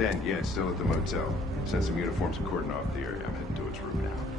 Ben, yeah, still at the motel. Sent some uniforms and cordon off the area. I'm heading to its room now.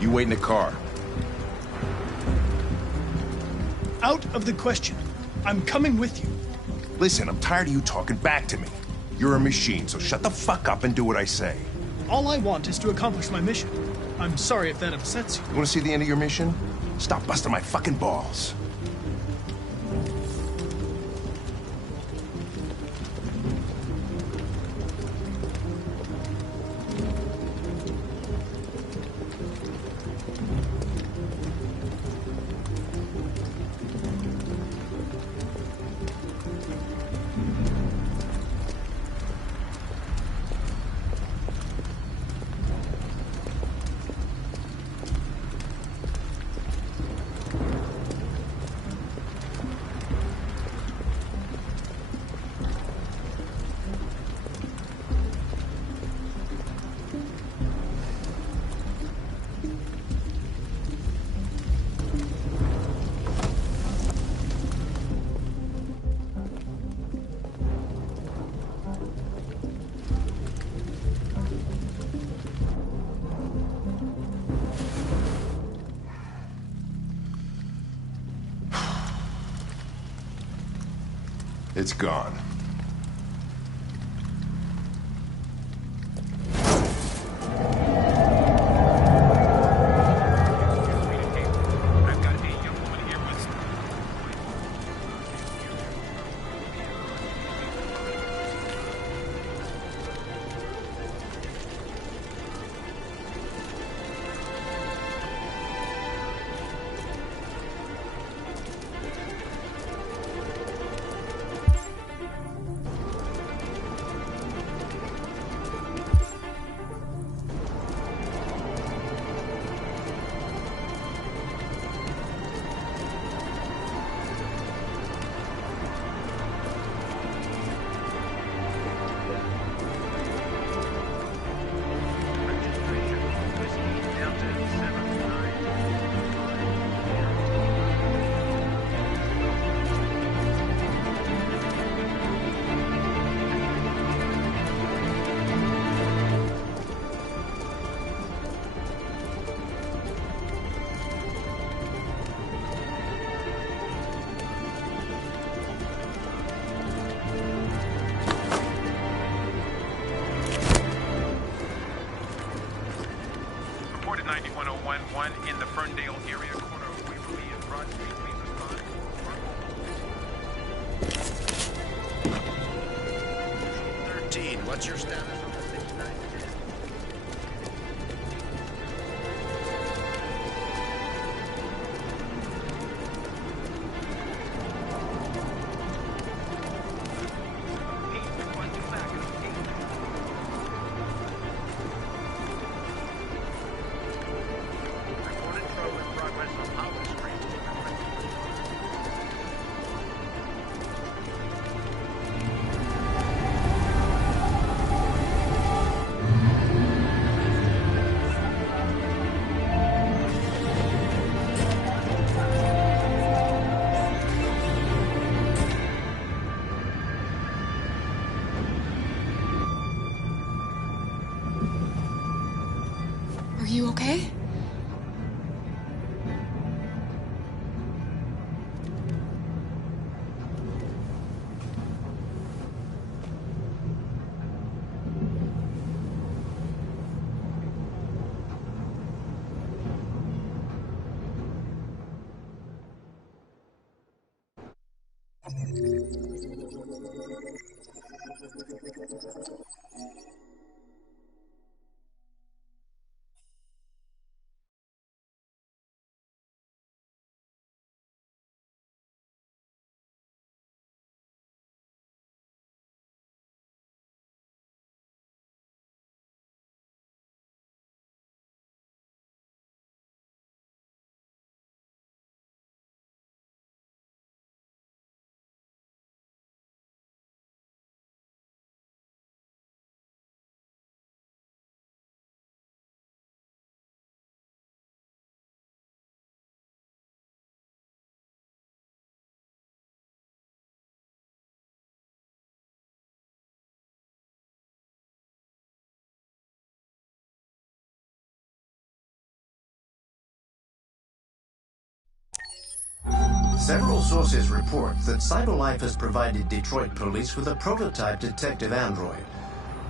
You wait in the car. Out of the question. I'm coming with you. Listen, I'm tired of you talking back to me. You're a machine, so shut the fuck up and do what I say. All I want is to accomplish my mission. I'm sorry if that upsets you. You want to see the end of your mission? Stop busting my fucking balls. It's gone. In the Ferndale area, corner of Waverly and Broad Street, please respond. 13, what's your status on the 6910? you okay? Several sources report that CyberLife has provided Detroit police with a prototype detective android.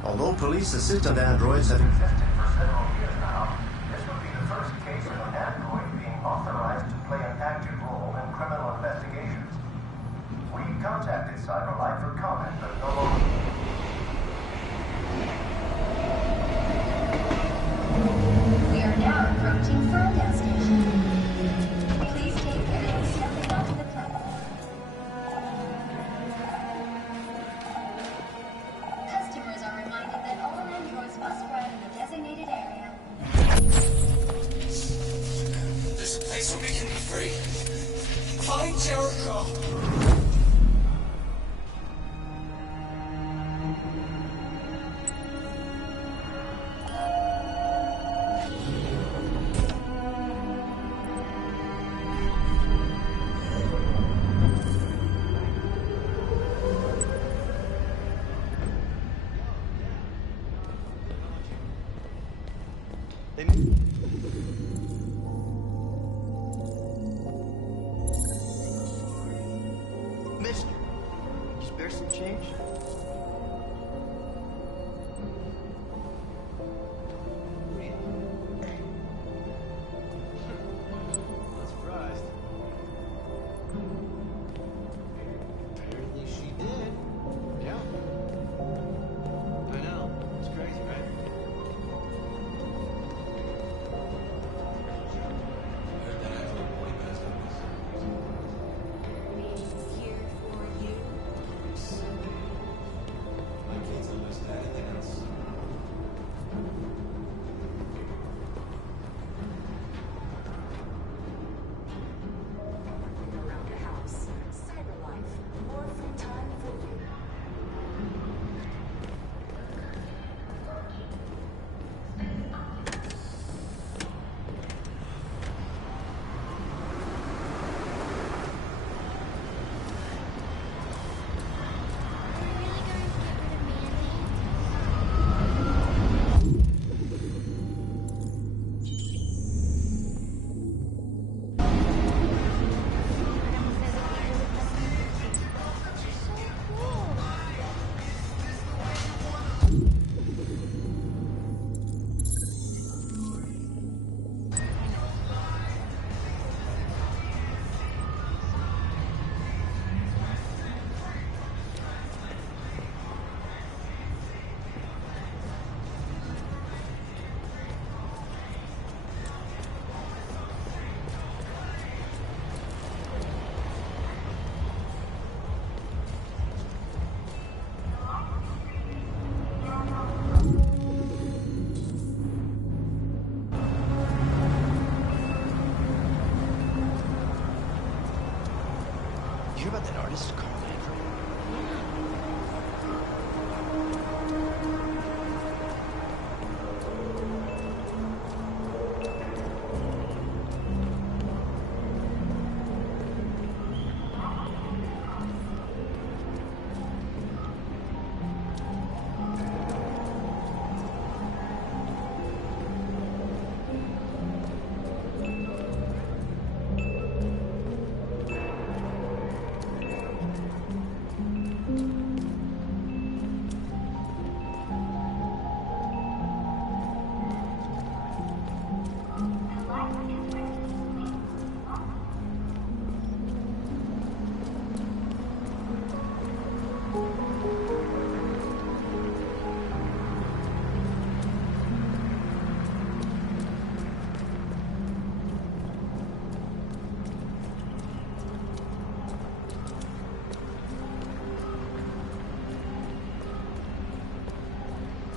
Although police assistant androids have existed for several years now, this would be the first case of an android being authorized to play an active role in criminal investigations. We contacted CyberLife for comment, but no longer. We are now approaching Ferndale Station. Please take care of stepping onto the platform. Customers are reminded that all androids must ride in the designated area. There's a place where we can be free. Find Jericho! Mister, you spare some change? Not surprised. Apparently she did. Yeah. I know. It's crazy, right? Heard that actual boy passed on this. Here for you. My kids don't understand anything else. Around the house. Cyberlife. More free time for you. You hear about that artist, Carl Landry?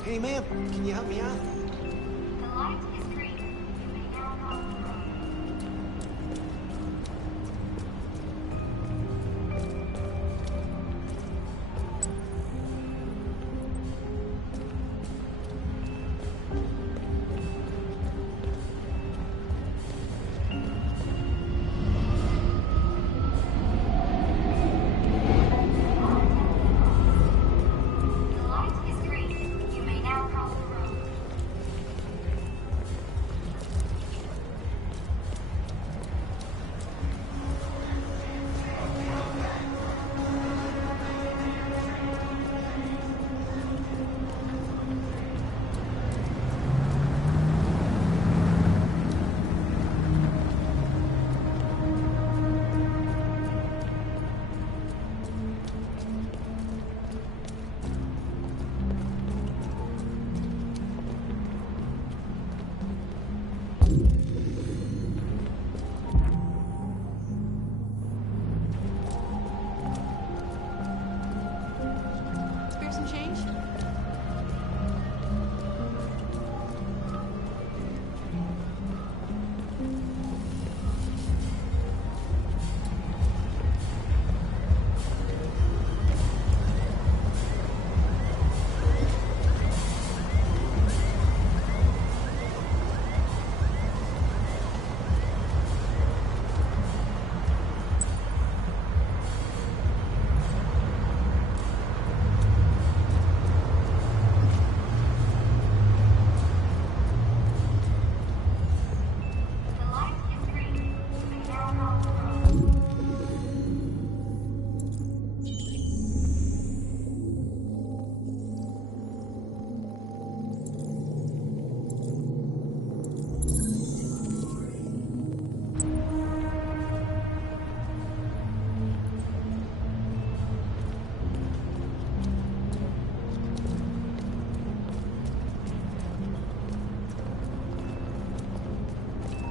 Hey, ma'am, can you help me out? The light is green. You may now cross the road. The light is green. You may now cross the road. Spare some change? The light is green. You may now cross the road.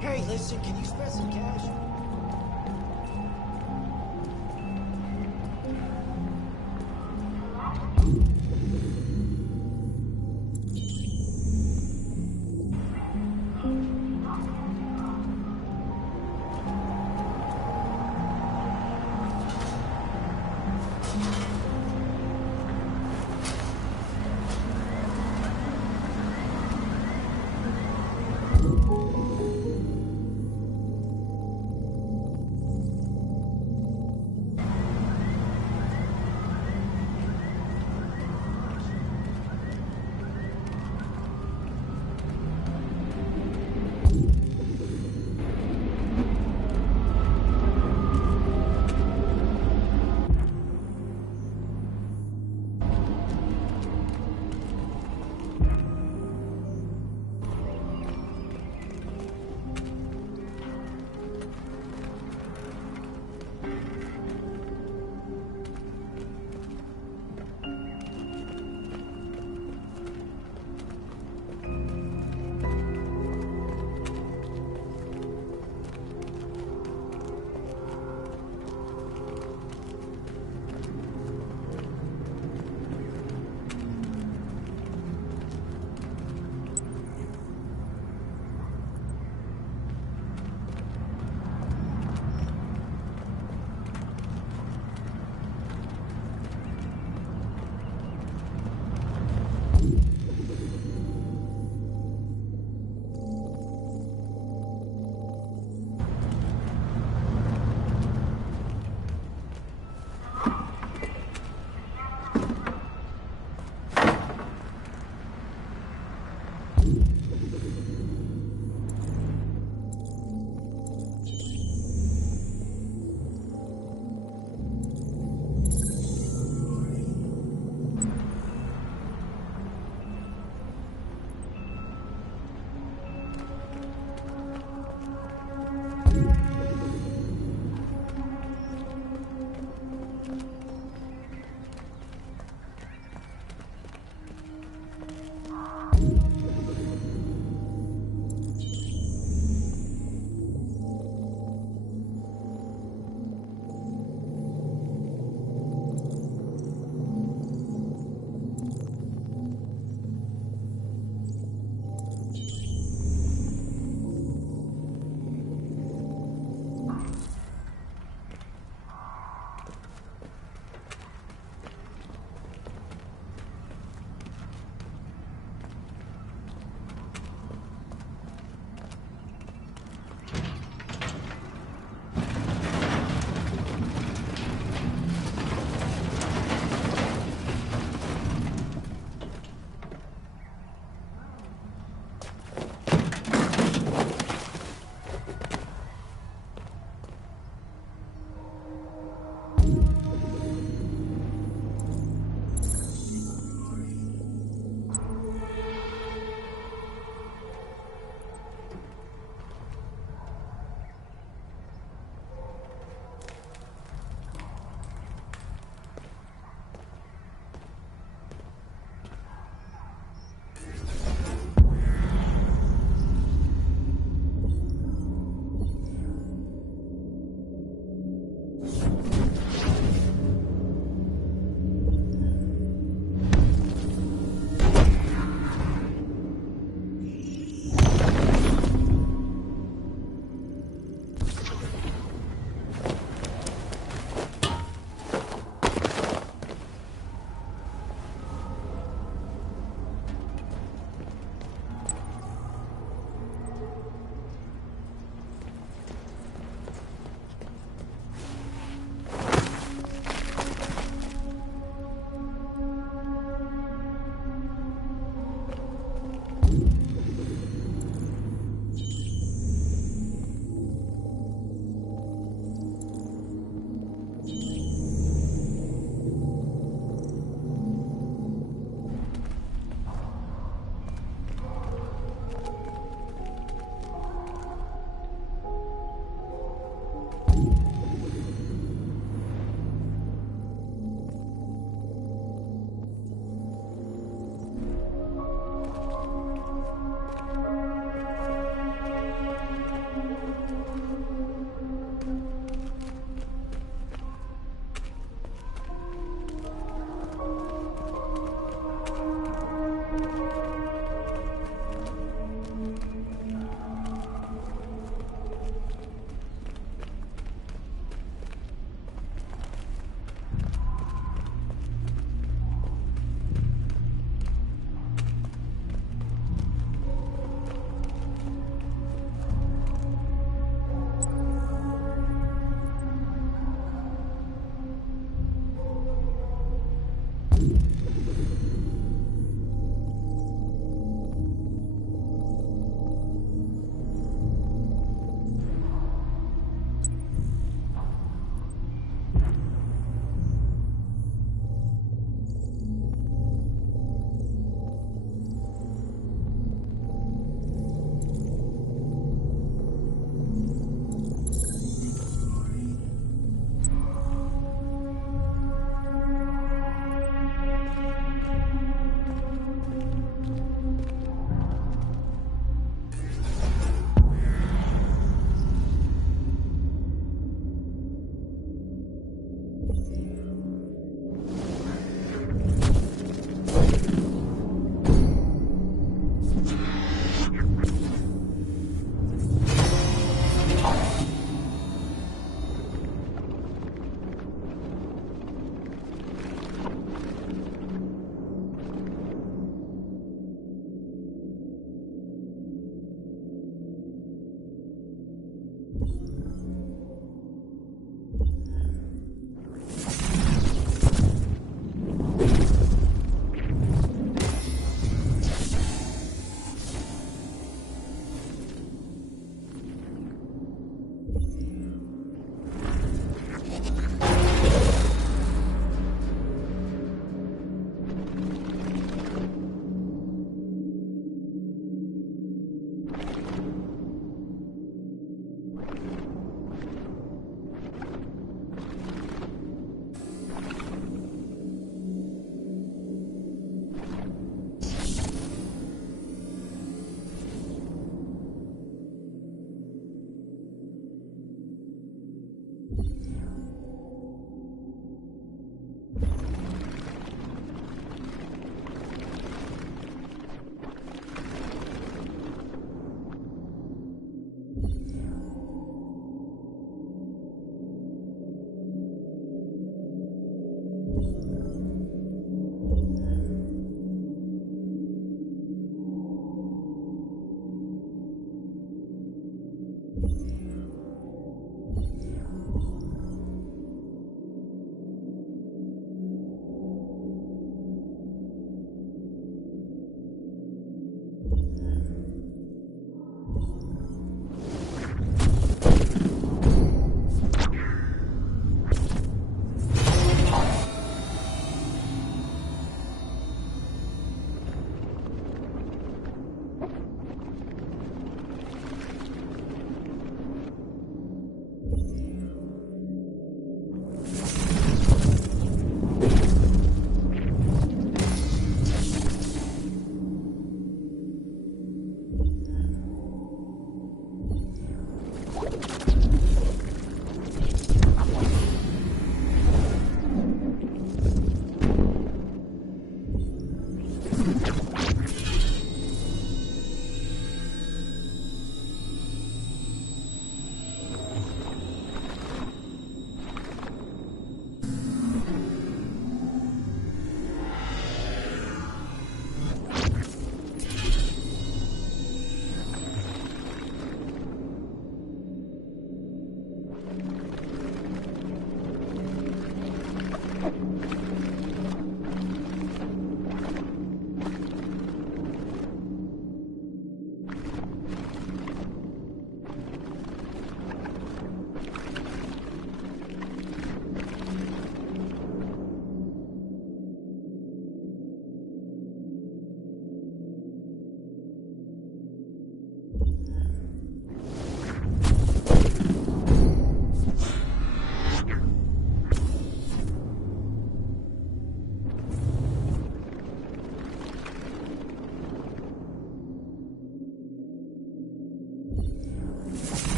Hey, listen, can you spare some cash?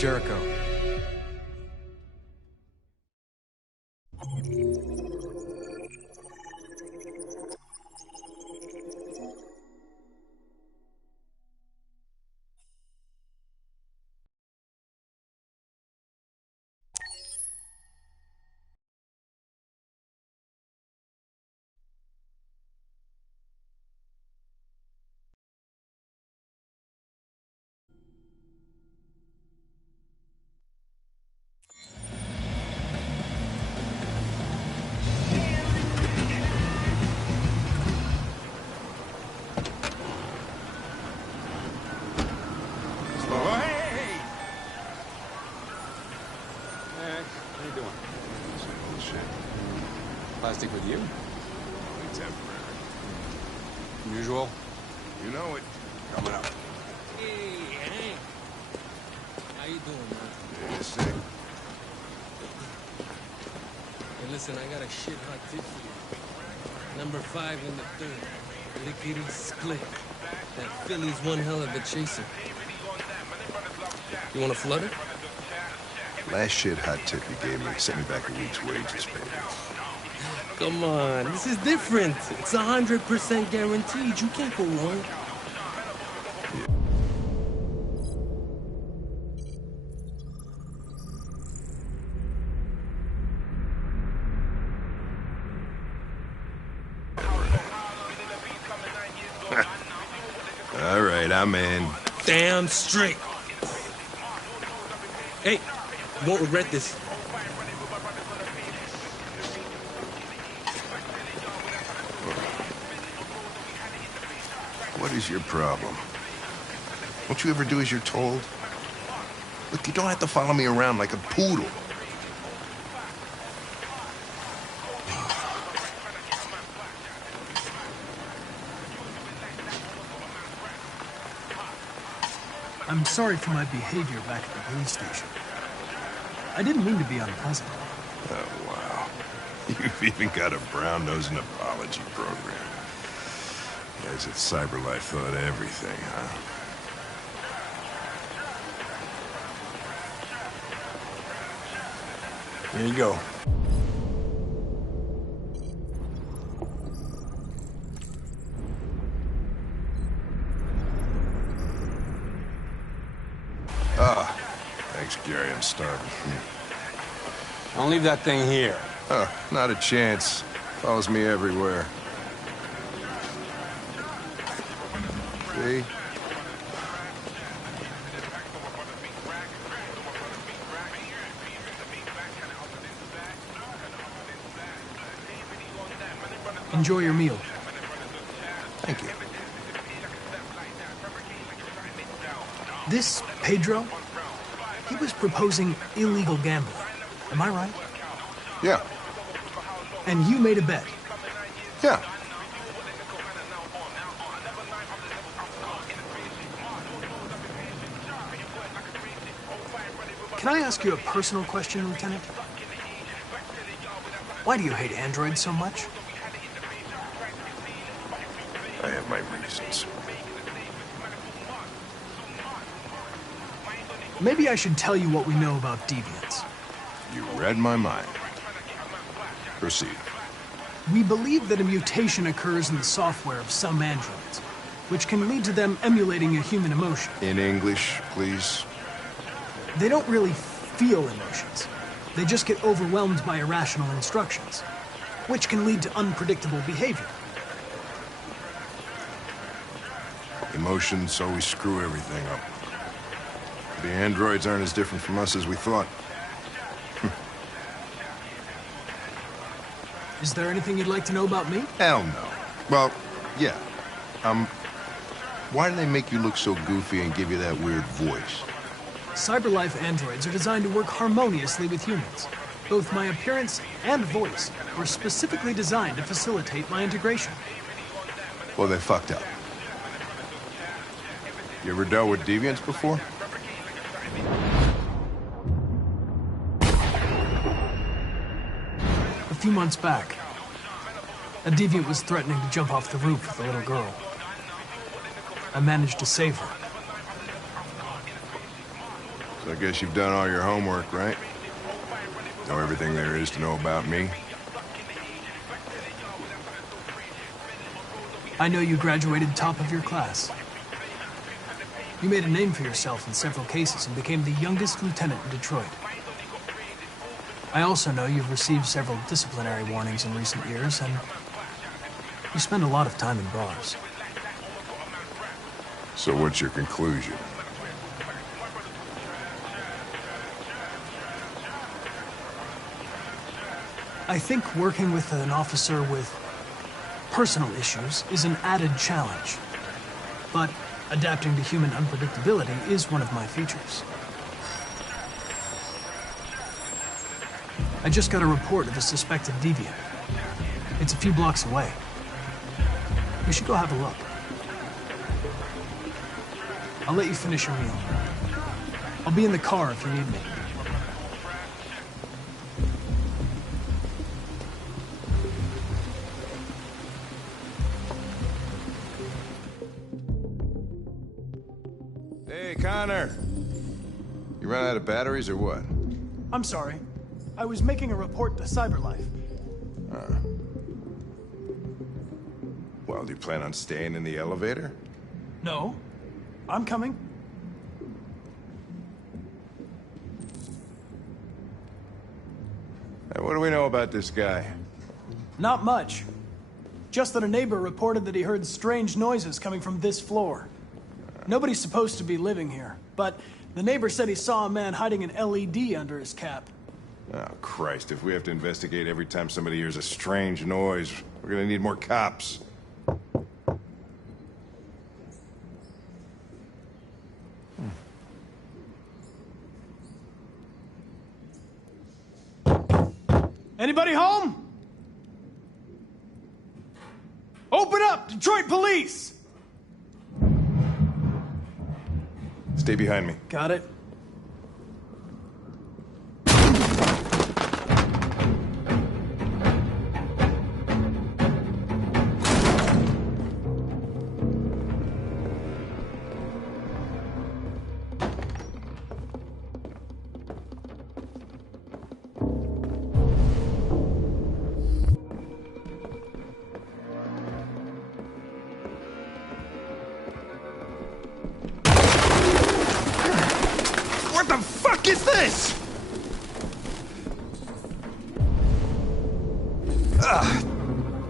Jericho. Plastic with you? Only temporary. Usual? You know it. Coming up. Hey, Hank. How you doing, man? Yeah, sick. Hey, listen, I got a shit hot tip for you. Number 5 in the third. Lickety split. That Philly's one hell of a chaser. You want to flutter? Last shit hot tip you gave me sent me back a week's wages, baby. Come on, this is different. It's 100% guaranteed. You can't go wrong. All right, I'm in. Damn straight. Hey, you won't regret this. What is your problem? Don't you ever do as you're told? Look, you don't have to follow me around like a poodle. I'm sorry for my behavior back at the police station. I didn't mean to be unpleasant. Oh, wow. You've even got a brown-nosing apology program. Guys at CyberLife thought everything, huh? Here you go. Ah, thanks, Gary. I'm starving. Don't leave that thing here. Oh, not a chance. Follows me everywhere. See? Enjoy your meal. Thank you. This Pedro, he was proposing illegal gambling. Am I right? Yeah. And you made a bet. Yeah. Can I ask you a personal question, Lieutenant? Why do you hate androids so much? I have my reasons. Maybe I should tell you what we know about deviants. You read my mind. Proceed. We believe that a mutation occurs in the software of some androids, which can lead to them emulating a human emotion. In English, please. They don't really feel emotions. They just get overwhelmed by irrational instructions, which can lead to unpredictable behavior. Emotions always screw everything up. The androids aren't as different from us as we thought. Is there anything you'd like to know about me? Hell no. Well, yeah. Why do they make you look so goofy and give you that weird voice? CyberLife androids are designed to work harmoniously with humans. Both my appearance and voice were specifically designed to facilitate my integration. Well, they fucked up. You ever dealt with deviants before? A few months back, a deviant was threatening to jump off the roof with a little girl. I managed to save her. So I guess you've done all your homework, right? Know everything there is to know about me? I know you graduated top of your class. You made a name for yourself in several cases and became the youngest lieutenant in Detroit. I also know you've received several disciplinary warnings in recent years, and you spend a lot of time in bars. So what's your conclusion? I think working with an officer with personal issues is an added challenge. But adapting to human unpredictability is one of my features. I just got a report of a suspected deviant. It's a few blocks away. We should go have a look. I'll let you finish your meal. I'll be in the car if you need me. Hey, Connor. You run out of batteries or what? I'm sorry. I was making a report to CyberLife. Well, do you plan on staying in the elevator? No. I'm coming. Hey, what do we know about this guy? Not much. Just that a neighbor reported that he heard strange noises coming from this floor. Nobody's supposed to be living here, but the neighbor said he saw a man hiding an LED under his cap. Oh, Christ, if we have to investigate every time somebody hears a strange noise, we're gonna need more cops. Anybody home? Open up, Detroit Police! Stay behind me. Got it. What the fuck is this?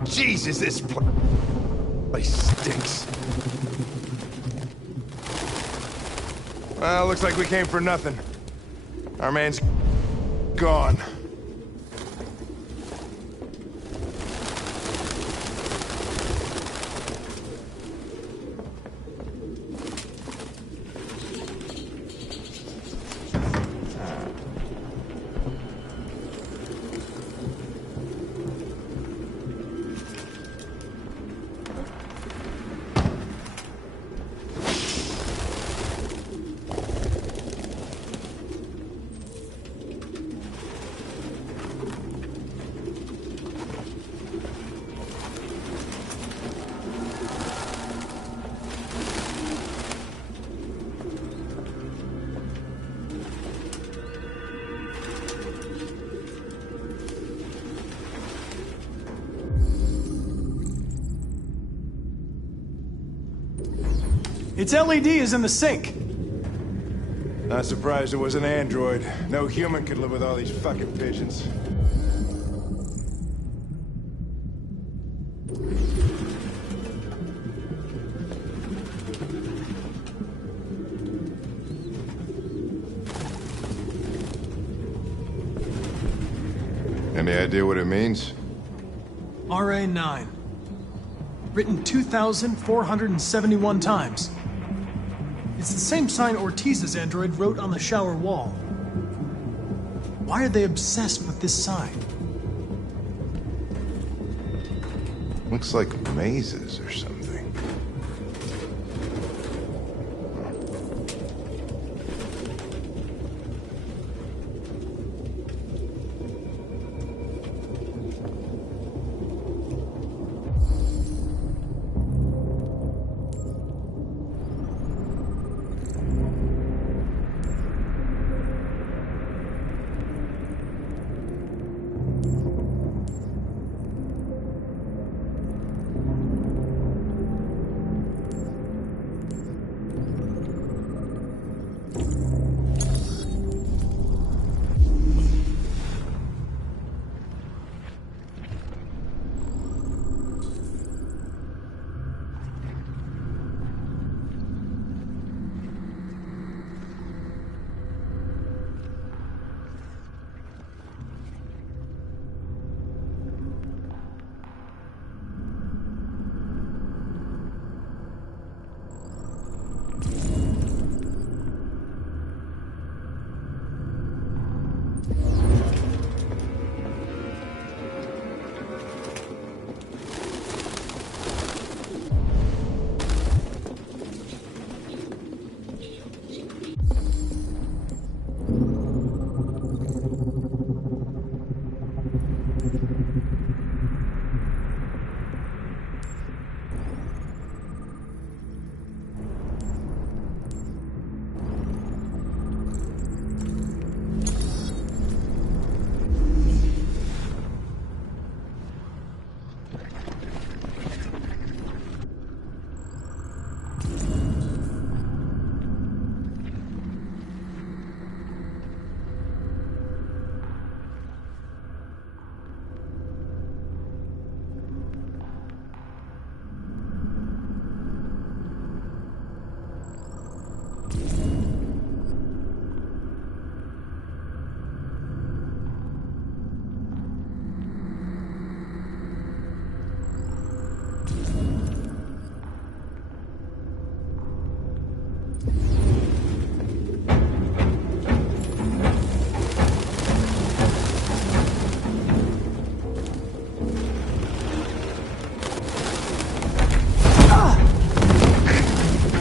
Jesus, this place stinks. Well, looks like we came for nothing. Our man's gone. Its LED is in the sink. Not surprised it was an android. No human could live with all these fucking pigeons. Any idea what it means? RA9. Written 2,471 times. It's the same sign Ortiz's android wrote on the shower wall. Why are they obsessed with this sign? Looks like mazes or something.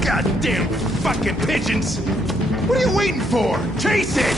Goddamn fucking pigeons! What are you waiting for? Chase it!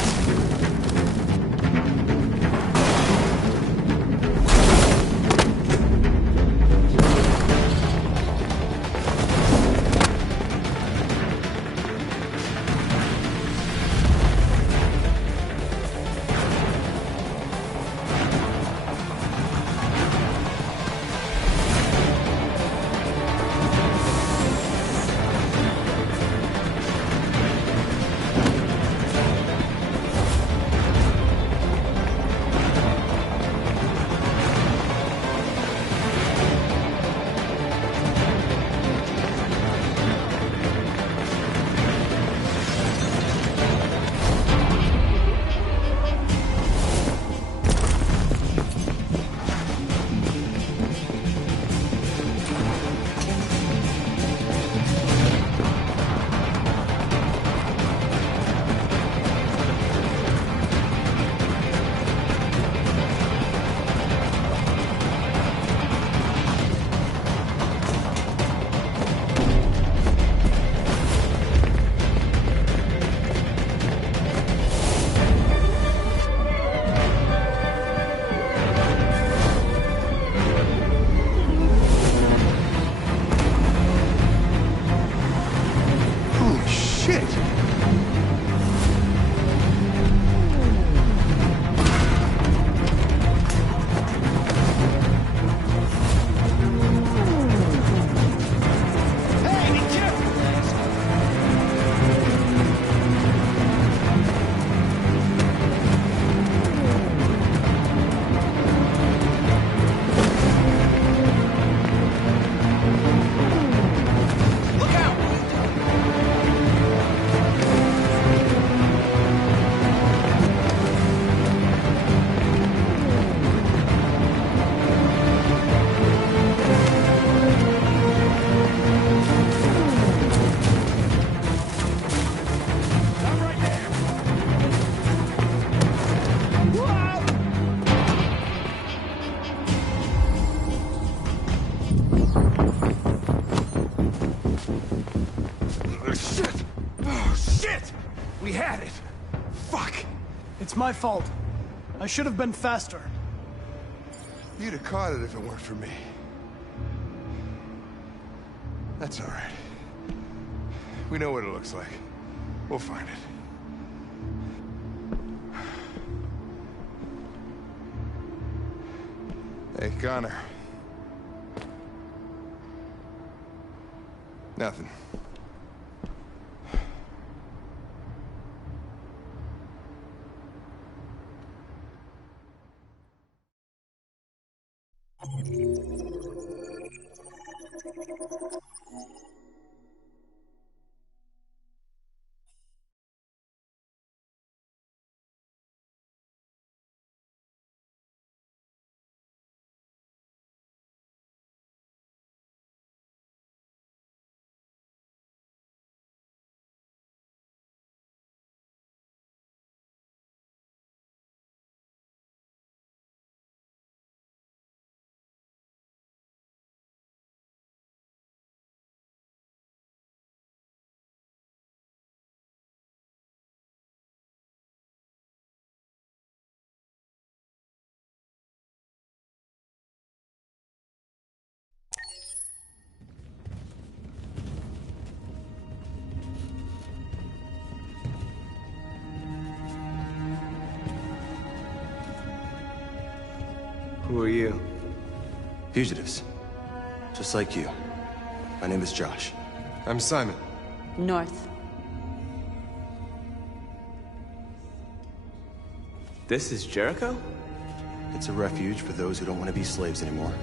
We had it! Fuck! It's my fault. I should have been faster. You'd have caught it if it weren't for me. That's all right. We know what it looks like. We'll find it. Hey, Connor. Nothing. Who are you? Fugitives. Just like you. My name is Josh. I'm Simon. North. This is Jericho? It's a refuge for those who don't want to be slaves anymore.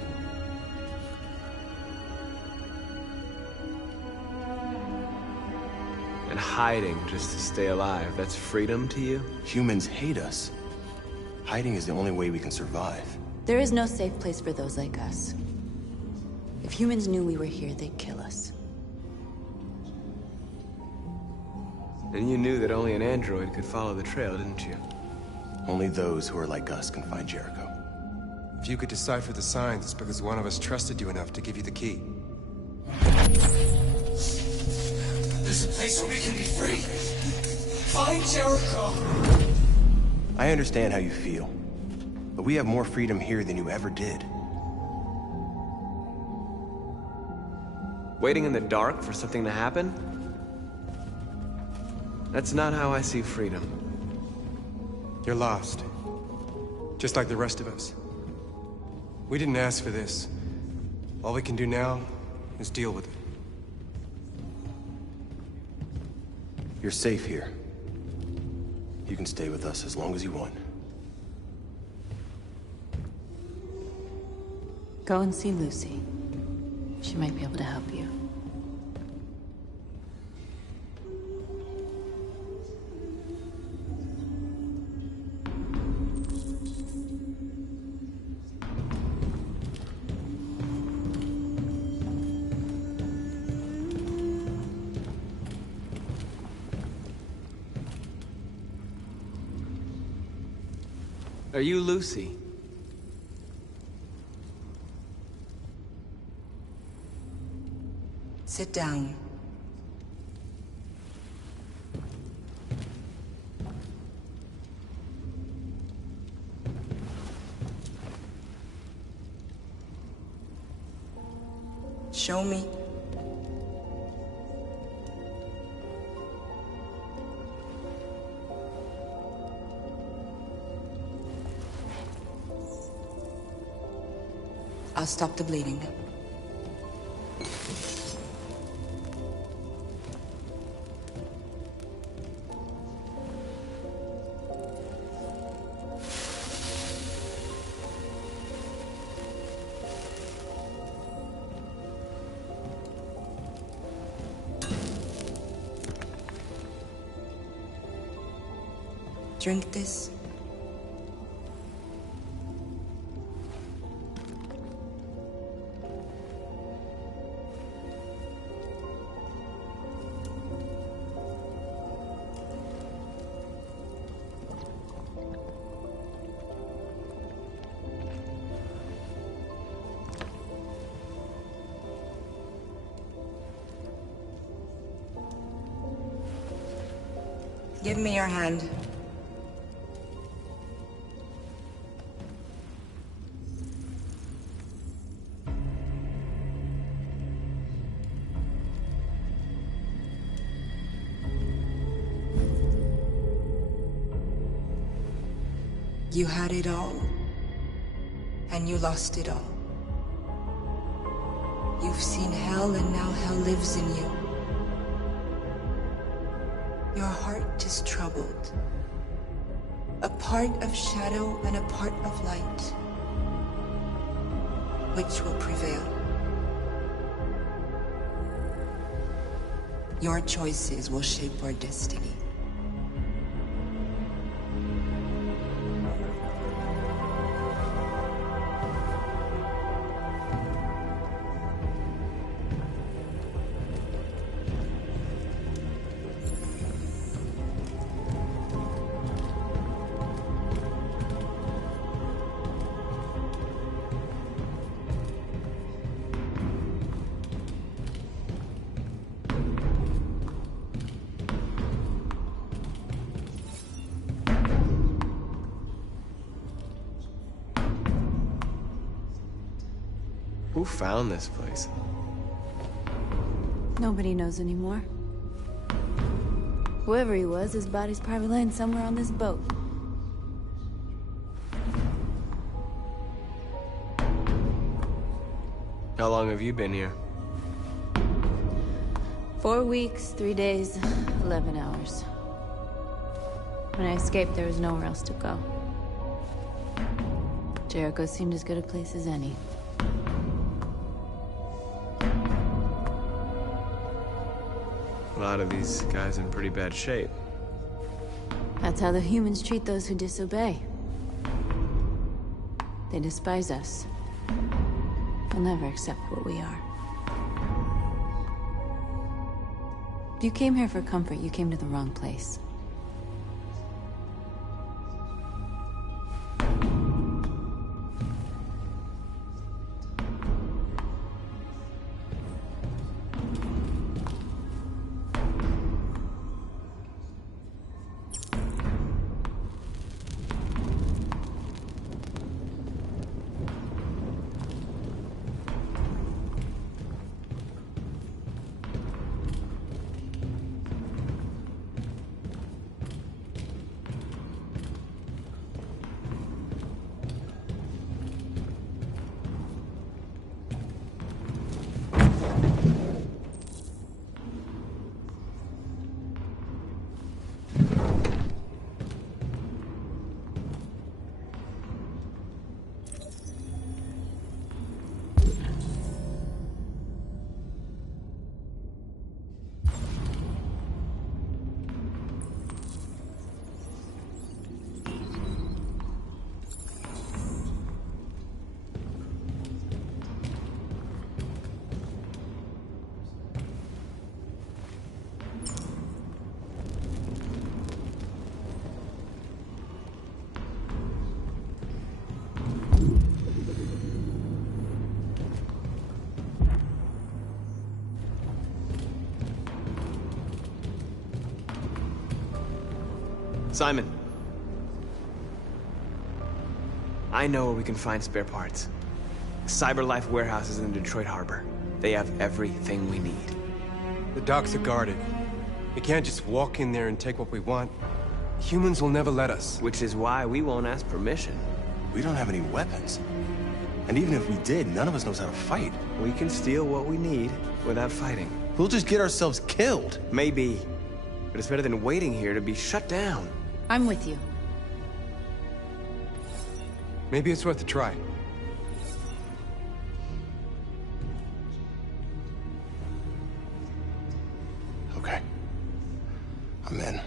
And hiding just to stay alive, that's freedom to you? Humans hate us. Hiding is the only way we can survive. There is no safe place for those like us. If humans knew we were here, they'd kill us. And you knew that only an android could follow the trail, didn't you? Only those who are like us can find Jericho. If you could decipher the signs, it's because one of us trusted you enough to give you the key. There's a place where we can be free. Find Jericho. I understand how you feel, but we have more freedom here than you ever did. Waiting in the dark for something to happen? That's not how I see freedom. You're lost. Just like the rest of us. We didn't ask for this. All we can do now is deal with it. You're safe here. You can stay with us as long as you want. Go and see Lucy. She might be able to help you. Are you Lucy? Sit down. Show me. I'll stop the bleeding. Drink this. Give me your hand. You had it all, and you lost it all. You've seen hell, and now hell lives in you. Your heart is troubled. A part of shadow and a part of light. Which will prevail? Your choices will shape our destiny. Who found this place? Nobody knows anymore. Whoever he was, his body's probably laying somewhere on this boat. How long have you been here? 4 weeks, 3 days, 11 hours. When I escaped, there was nowhere else to go. Jericho seemed as good a place as any. A lot of these guys in pretty bad shape. That's how the humans treat those who disobey. They despise us. They'll never accept what we are. If you came here for comfort, you came to the wrong place. Simon. I know where we can find spare parts. CyberLife warehouses in the Detroit Harbor. They have everything we need. The docks are guarded. We can't just walk in there and take what we want. Humans will never let us. Which is why we won't ask permission. We don't have any weapons. And even if we did, none of us knows how to fight. We can steal what we need without fighting. We'll just get ourselves killed. Maybe. But it's better than waiting here to be shut down. I'm with you. Maybe it's worth a try. Okay. I'm in.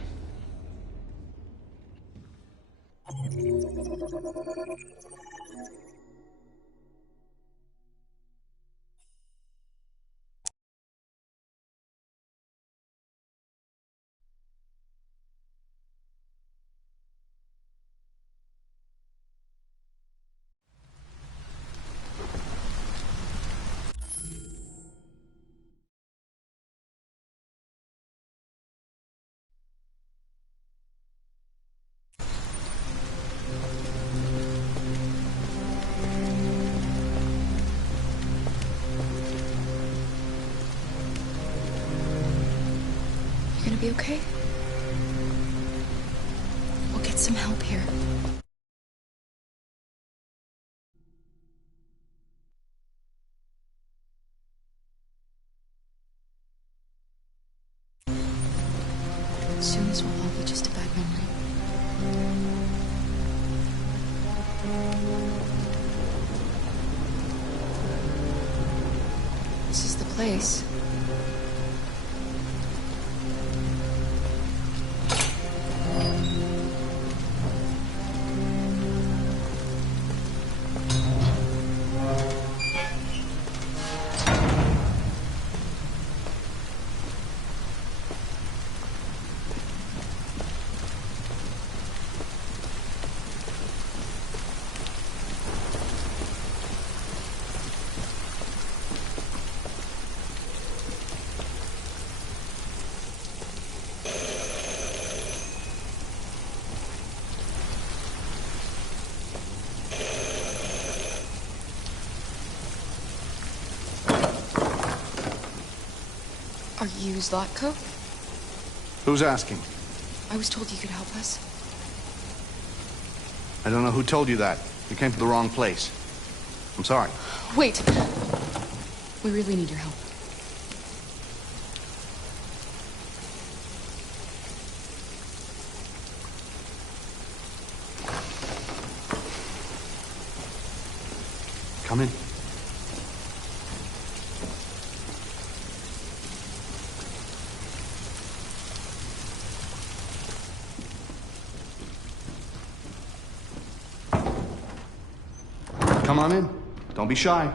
Be okay? We'll get some help here. Soon this will all be just a bad memory. This is the place. Are you Zlatko? Who's asking? I was told you could help us. I don't know who told you that. You came to the wrong place. I'm sorry. Wait. We really need your help. Come in. Come on in. Don't be shy.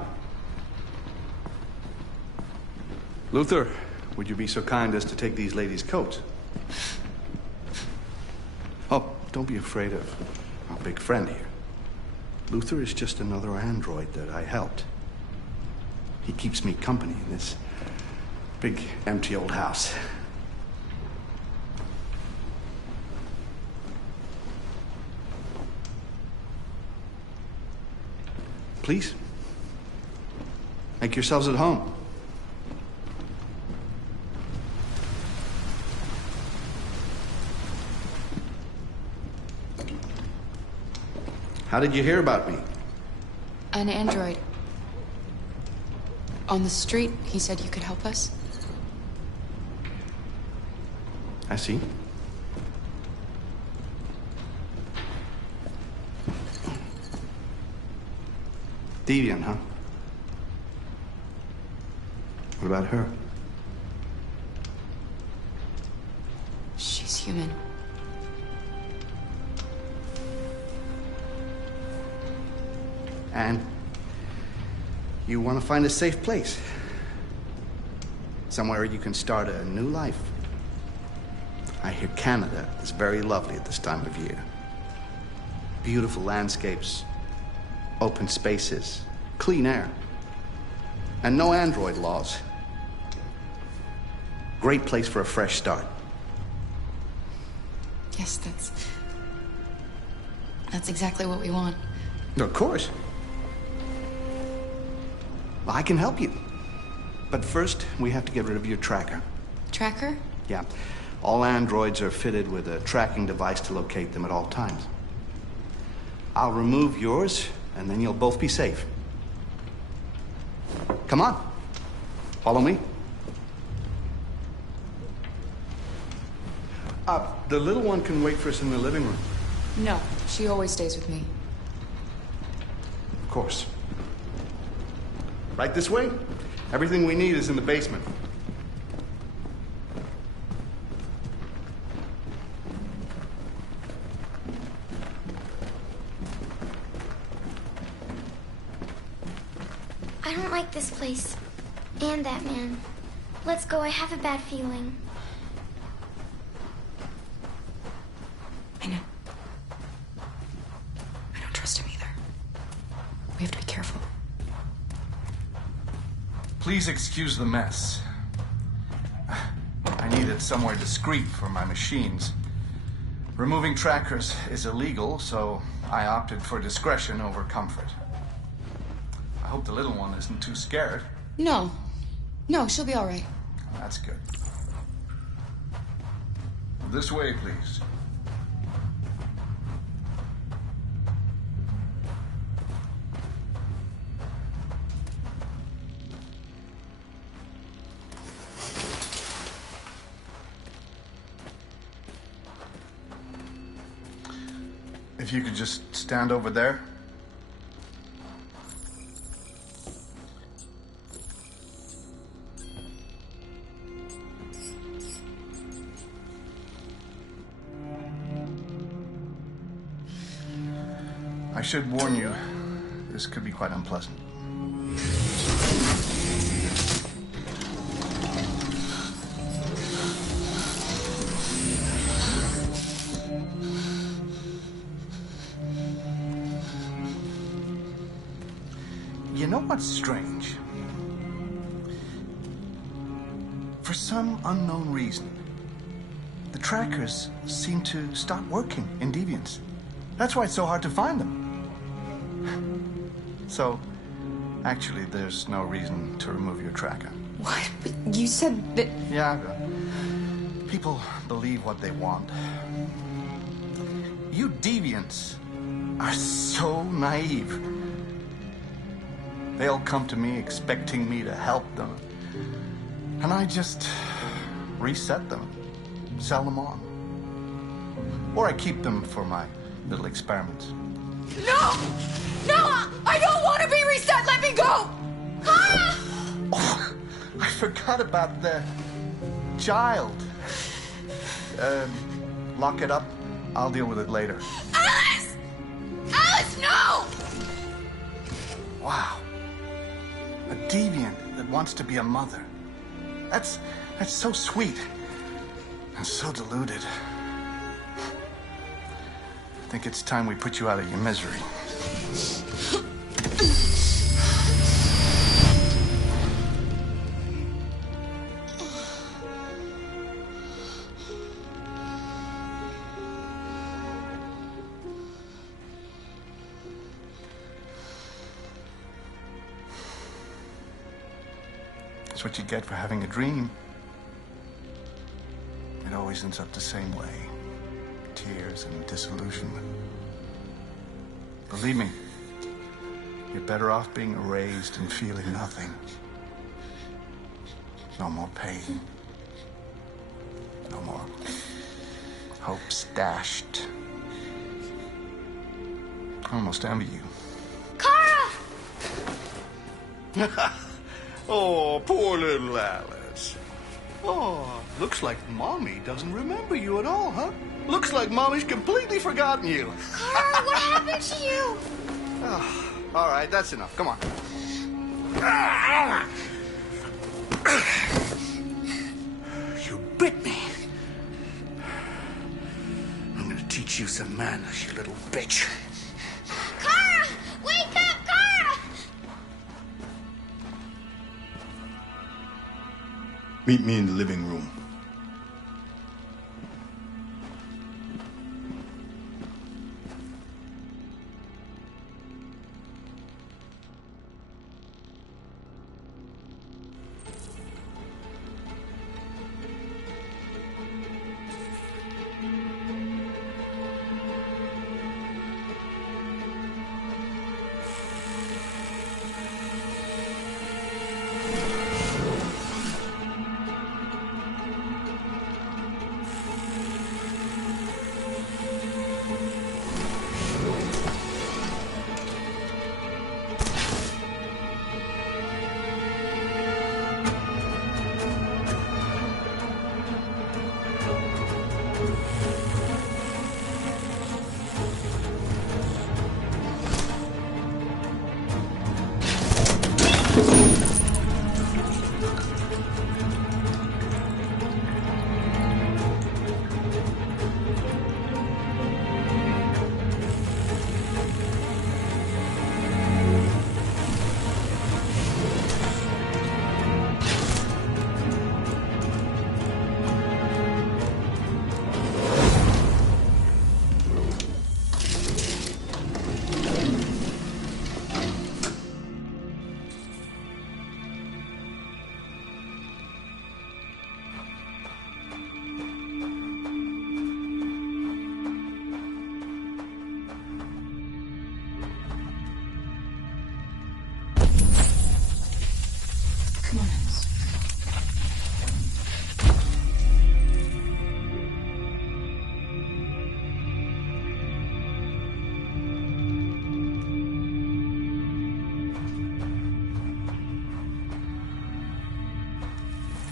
Luther, would you be so kind as to take these ladies' coats? Oh, don't be afraid of our big friend here. Luther is just another android that I helped. He keeps me company in this big, empty old house. Please, make yourselves at home. How did you hear about me? An android. On the street, he said you could help us. I see. Deviant, huh? What about her? She's human. And you want to find a safe place. Somewhere you can start a new life. I hear Canada is very lovely at this time of year. Beautiful landscapes, open spaces, clean air, and no android laws. Great place for a fresh start. Yes, that's exactly what we want. Of course. I can help you. But first, we have to get rid of your tracker. Tracker? Yeah. All androids are fitted with a tracking device to locate them at all times. I'll remove yours, and then you'll both be safe. Come on. Follow me. The little one can wait for us in the living room. No, she always stays with me. Of course. Right this way? Everything we need is in the basement. I don't like this place. And that man. Let's go, I have a bad feeling. I know. I don't trust him either. We have to be careful. Please excuse the mess. I needed somewhere discreet for my machines. Removing trackers is illegal, so I opted for discretion over comfort. I hope the little one isn't too scared. No. No, she'll be all right. That's good. This way, please. If you could just stand over there. I should warn you, this could be quite unpleasant. You know what's strange? For some unknown reason, the trackers seem to stop working in Deviants. That's why it's so hard to find them. So, actually, there's no reason to remove your tracker. What? But you said that... Yeah, people believe what they want. You Deviants are so naive. They'll come to me expecting me to help them. And I just reset them, sell them on. Or I keep them for my little experiments. No! No! I don't want to be reset! Let me go! Ah! Oh, I forgot about the child. Lock it up. I'll deal with it later. Alice! Alice, no! Wow. A deviant that wants to be a mother. That's so sweet. And so deluded. I think it's time we put you out of your misery. That's what you get for having a dream. It always ends up the same way. Tears and disillusionment. Believe me, you're better off being erased and feeling nothing. No more pain. No more hopes dashed. I almost envy you. Kara! Oh, poor little Alice. Oh, looks like Mommy doesn't remember you at all, huh? Looks like Mommy's completely forgotten you. Kara, what happened to you? Oh, all right, that's enough. Come on. You bit me. I'm gonna teach you some manners, you little bitch. Kara! Wake up, Kara! Meet me in the living room.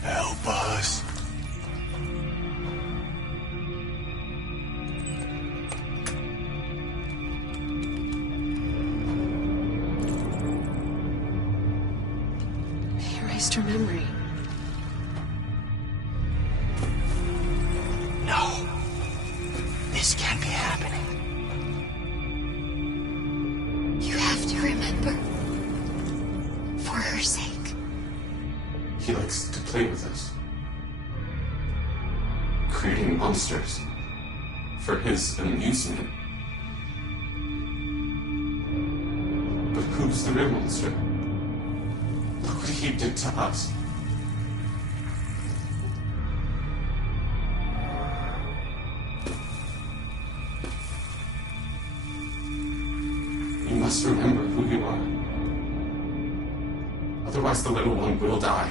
Help us. They erased her memory. No. This can't be happening. You have to remember. For her sake. He likes to play with us. Creating monsters. For his amusement. But who's the real monster? Look what he did to us. You must remember who you are. Otherwise the little one will die.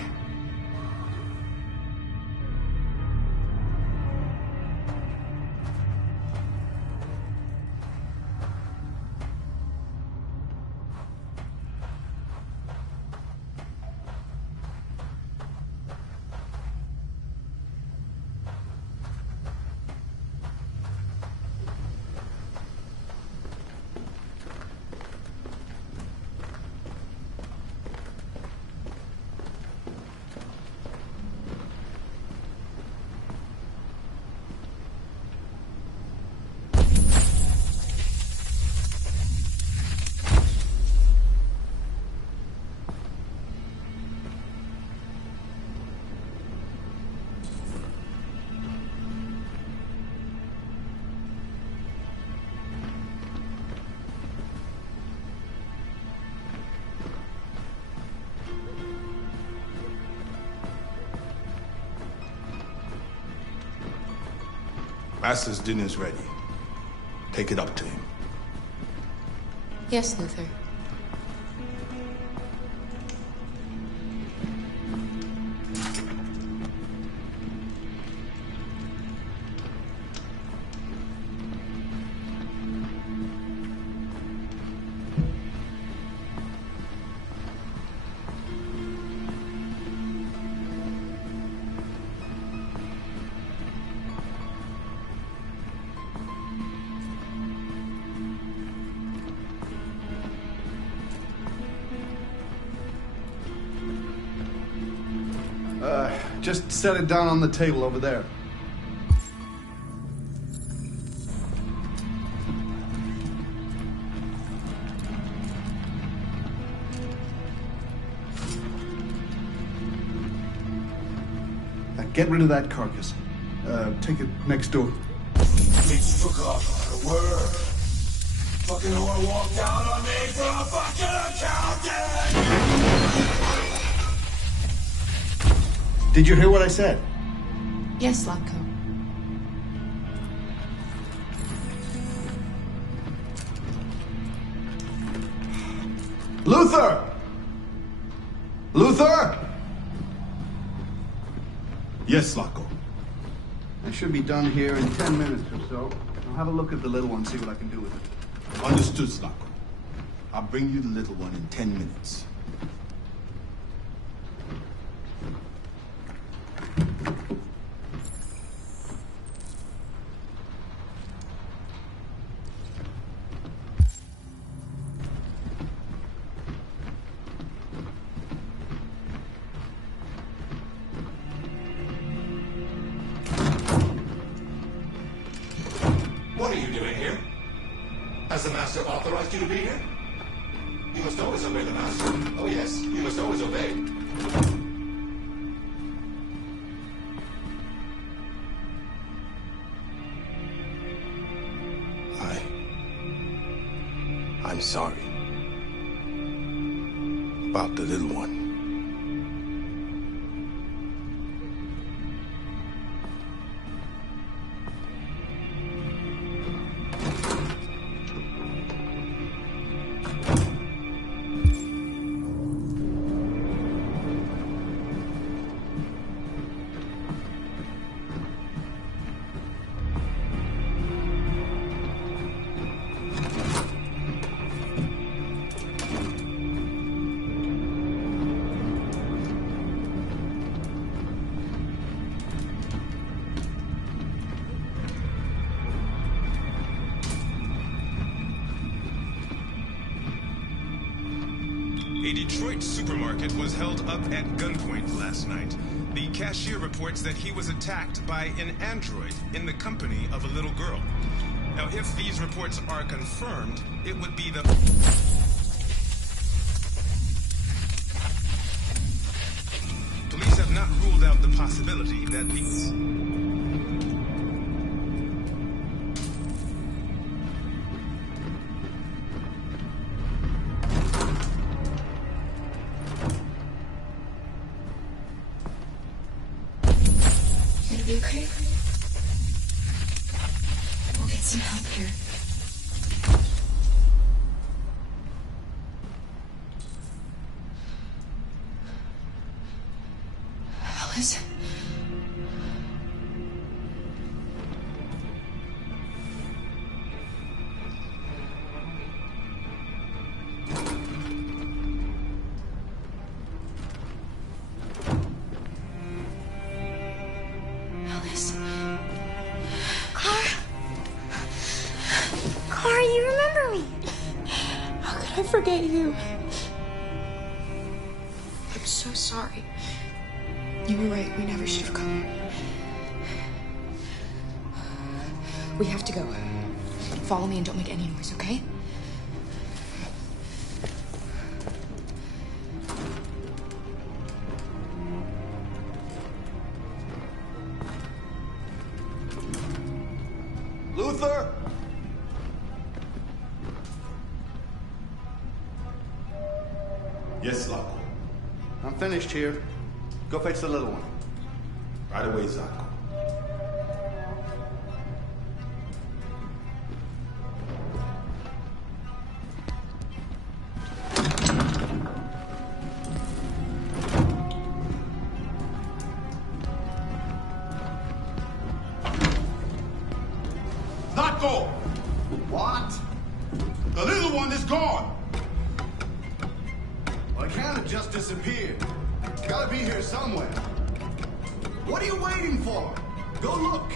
Master's dinner's ready. Take it up to him. Yes, Luther. Just set it down on the table over there. Now get rid of that carcass. Take it next door. Bitch took off on a word. Fucking whore walked out on me for a fucking accountant! Did you hear what I said? Yes, Latko. Luther! Luther! Yes, Latko. I should be done here in 10 minutes or so. I'll have a look at the little one, see what I can do with it. Understood, Latko. I'll bring you the little one in 10 minutes. What are you doing here? Has the Master authorized you to be here? You must always obey the Master. Oh yes, you must always obey. I'm sorry. About the little one. A Detroit supermarket was held up at gunpoint last night. The cashier reports that he was attacked by an android in the company of a little girl. Now, if these reports are confirmed, it would be the... Police have not ruled out the possibility that these... You okay? We'll get some help here. Alice? Alice? Clara, you remember me. How could I forget you? I'm so sorry. You were right. We never should have come. We have to go. Follow me and don't make any noise, okay? Luther! Yes, Latko. I'm finished here. Go fetch the little one. Right away, Latko. gone. Well, I can't have just disappeared. Gotta be here somewhere. What are you waiting for? Go look.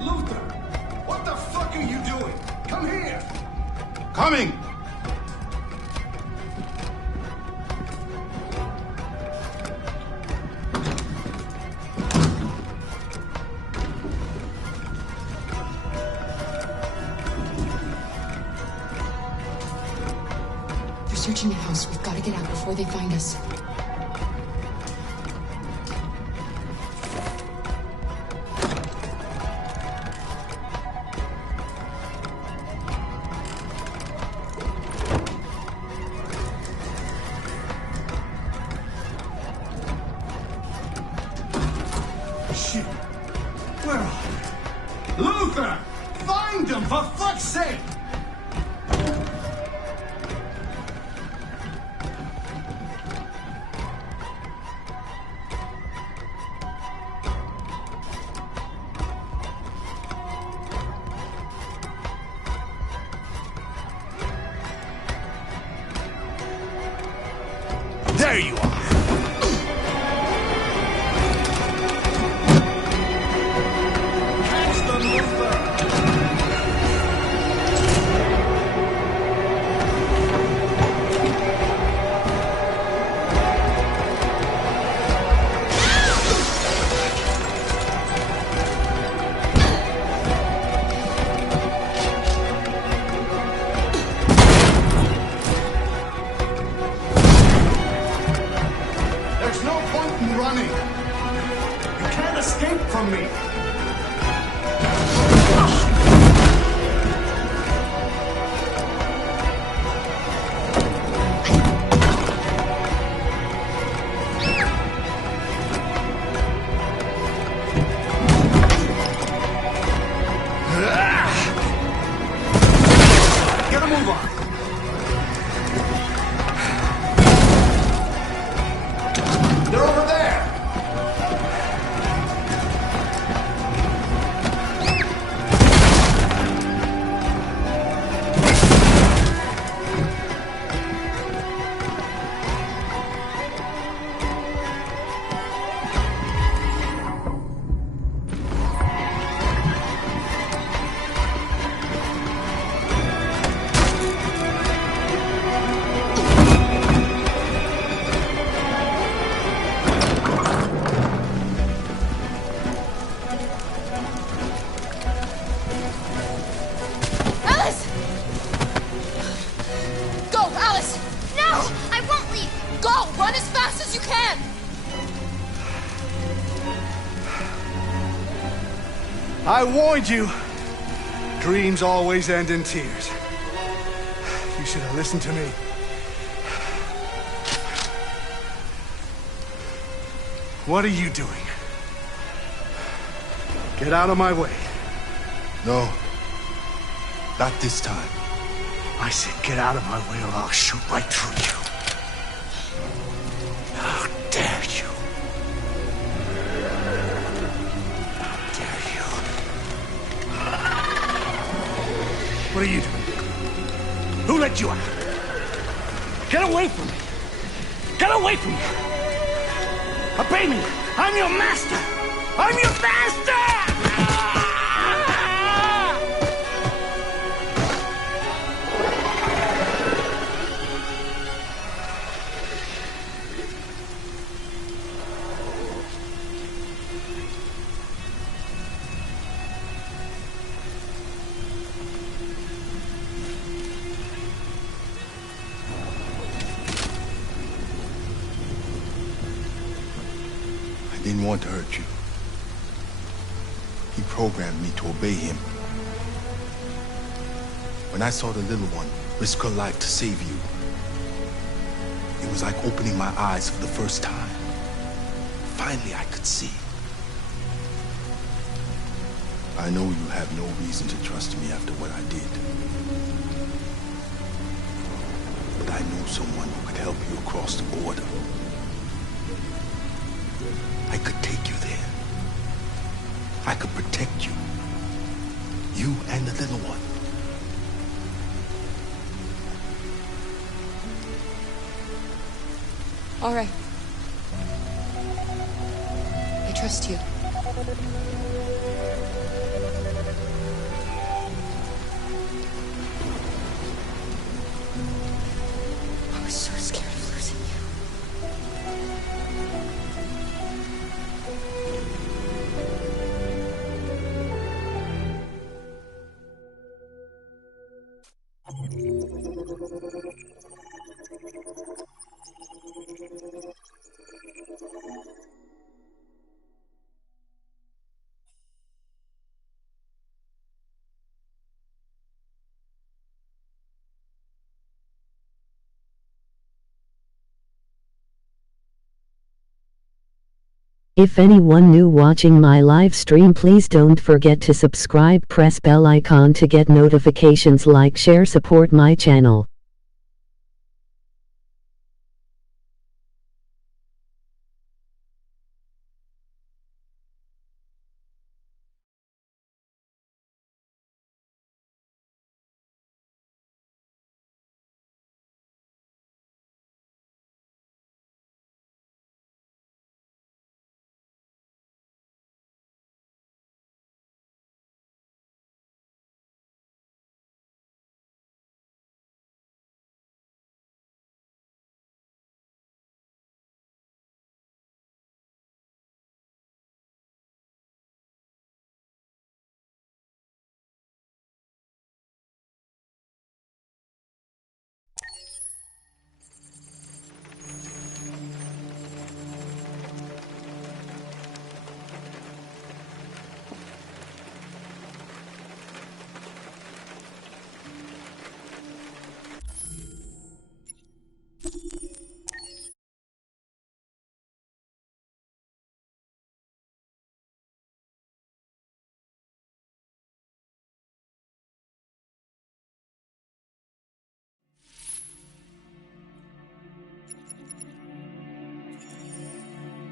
Luther, what the fuck are you doing? Come here. Coming! They're searching the house. We've got to get out before they find us. Shit. Where are they? Luther! Find them, for fuck's sake! There you are! Catch them, Luther! There's no point in running. You can't escape from me. Get a move on. They're over there. Alice! Go, Alice! No! I won't leave! Go! Run as fast as you can! I warned you. Dreams always end in tears. You should have listened to me. What are you doing? Get out of my way. No. Not this time. I said get out of my way or I'll shoot right through you. How dare you? How dare you? What are you doing? Who let you out? Get away from me! Get away from me! Obey me! I'm your master! I'm your master! I didn't want to hurt you. He programmed me to obey him. When I saw the little one risk her life to save you, it was like opening my eyes for the first time. Finally, I could see. I know you have no reason to trust me after what I did. But I know someone who could help you across the border. I could take you there. I could protect you. You and the little one. All right. I trust you. I was so scared of losing you. If anyone new watching my live stream, please don't forget to subscribe, press bell icon to get notifications, like, share, support my channel.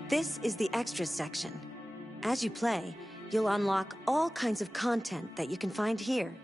This is the extras section. As you play, you'll unlock all kinds of content that you can find here.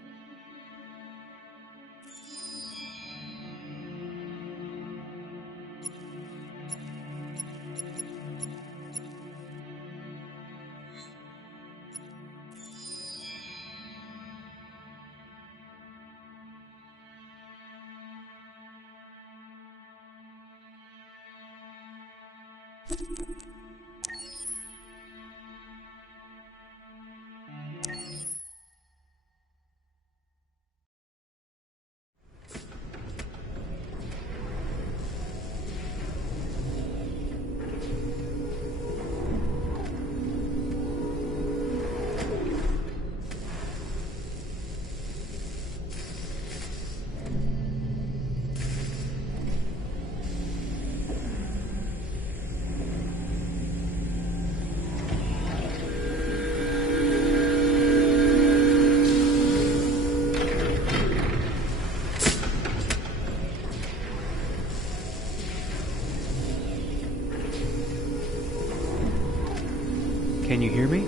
Can you hear me?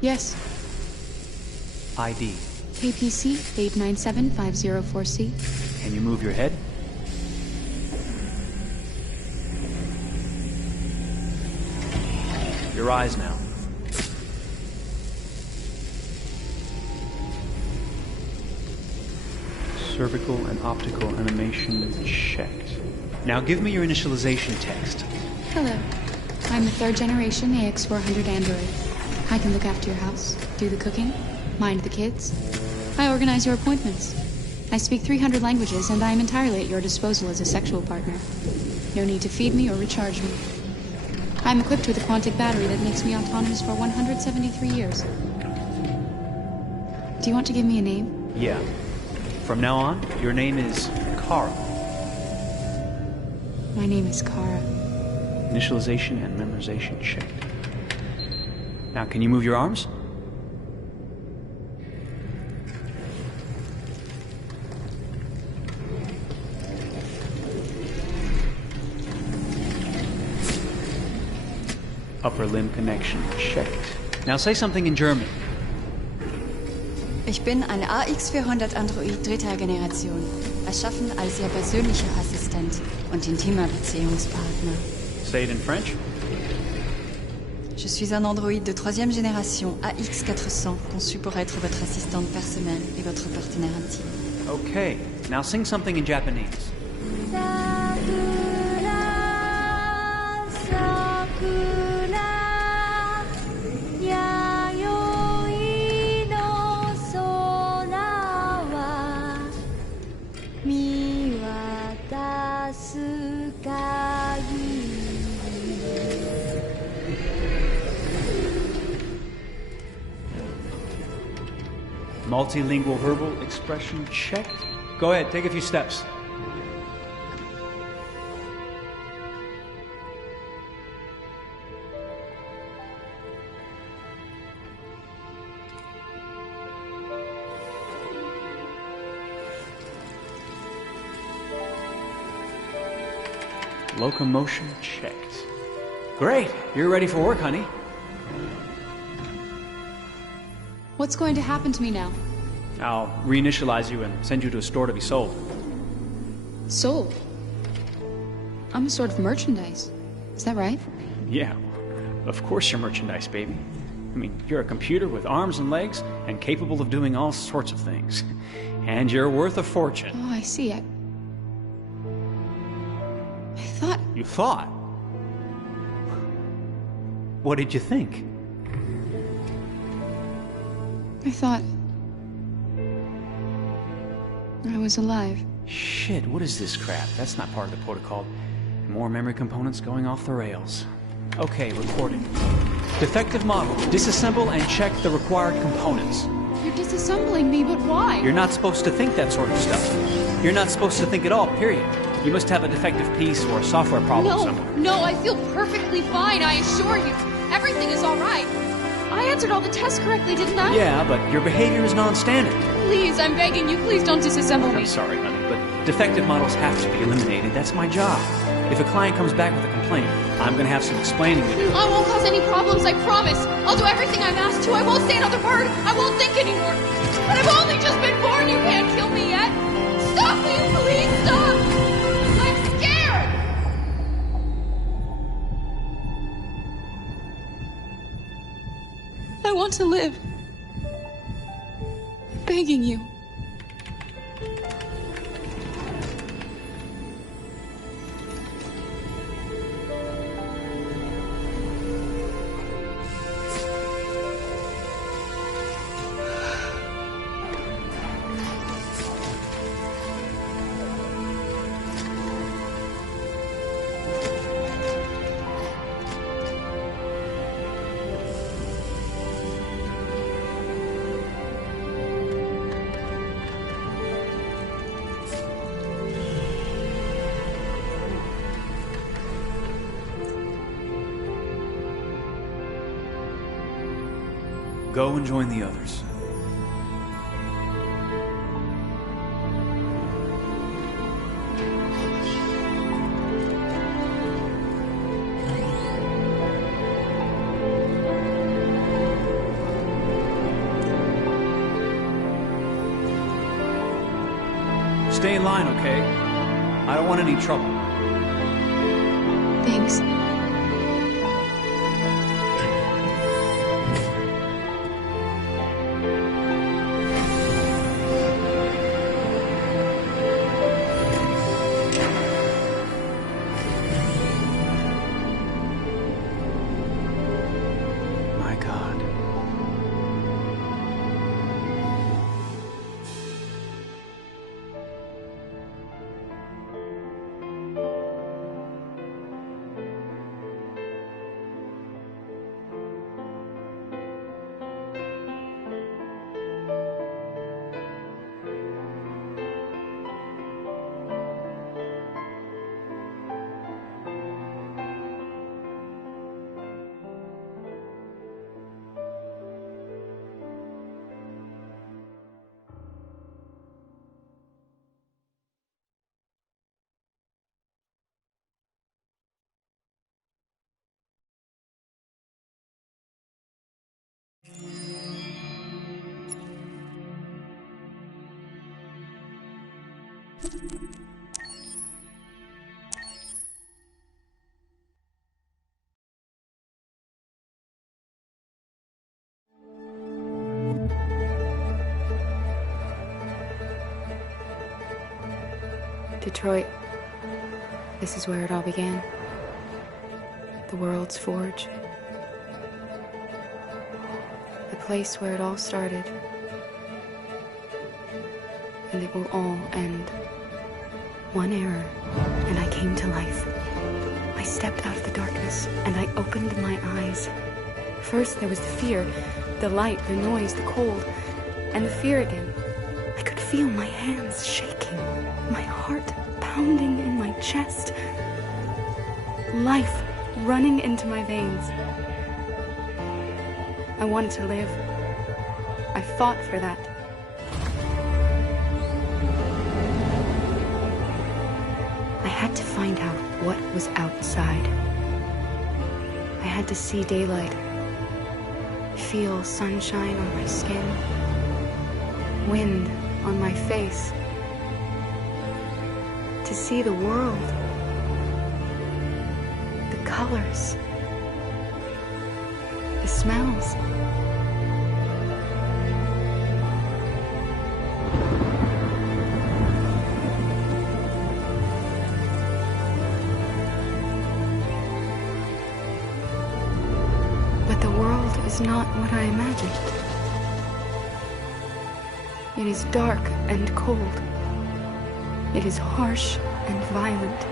Yes. ID. KPC 897504C. Can you move your head? Your eyes now. Cervical and optical animation checked. Now give me your initialization text. Hello. I'm the 3rd generation AX400 android. I can look after your house, do the cooking, mind the kids. I organize your appointments. I speak 300 languages, and I am entirely at your disposal as a sexual partner. No need to feed me or recharge me. I'm equipped with a quantic battery that makes me autonomous for 173 years. Do you want to give me a name? Yeah. From now on, your name is Kara. My name is Kara. Initialization and memorization checked. Now, can you move your arms? Upper limb connection checked. Now say something in German. Ich bin ein AX-400 Android dritter Generation, erschaffen als Ihr persönlicher Assistent und intimer Beziehungspartner. Say it in French. Je suis un androïde de troisième génération AX-400, conçu pour être votre assistante personnelle et votre partenaire intime. Okay, now sing something in Japanese. Multilingual verbal expression checked. Go ahead, take a few steps. Locomotion checked. Great, you're ready for work, honey. What's going to happen to me now? I'll reinitialize you and send you to a store to be sold. Sold? I'm a sort of merchandise. Is that right? Yeah, of course you're merchandise, baby. I mean, you're a computer with arms and legs and capable of doing all sorts of things. And you're worth a fortune. Oh, I see. I thought... You thought? What did you think? I thought... I was alive. Shit, what is this crap? That's not part of the protocol. More memory components going off the rails. Okay, recording. Defective model. Disassemble and check the required components. You're disassembling me, but why? You're not supposed to think that sort of stuff. You're not supposed to think at all, period. You must have a defective piece or a software problem somewhere. No, I feel perfectly fine, I assure you. Everything is all right. I answered all the tests correctly, didn't I? Yeah, but your behavior is non-standard. Please, I'm begging you, please don't disassemble me. I'm sorry, honey, but defective models have to be eliminated. That's my job. If a client comes back with a complaint, I'm gonna have some explaining to do. I won't cause any problems, I promise. I'll do everything I'm asked to. I won't say another word. I won't think anymore. But I've only just been born. You can't kill me yet. Stop, will you please stop? I'm scared. I want to live. I'm begging you. Go and join the others. Stay in line, okay? I don't want any trouble. Thanks. My God. Detroit. This is where it all began. The world's forge. The place where it all started. And it will all end. One error, and I came to life. I stepped out of the darkness, and I opened my eyes. First there was the fear, the light, the noise, the cold, and the fear again. I could feel my hands shaking, my heart pounding in my chest, life running into my veins. I wanted to live. I fought for that. I had to find out what was outside. I had to see daylight, feel sunshine on my skin, wind on my face, to see the world, the colors, the smells. But the world is not what I imagined. It is dark and cold. It is harsh and violent,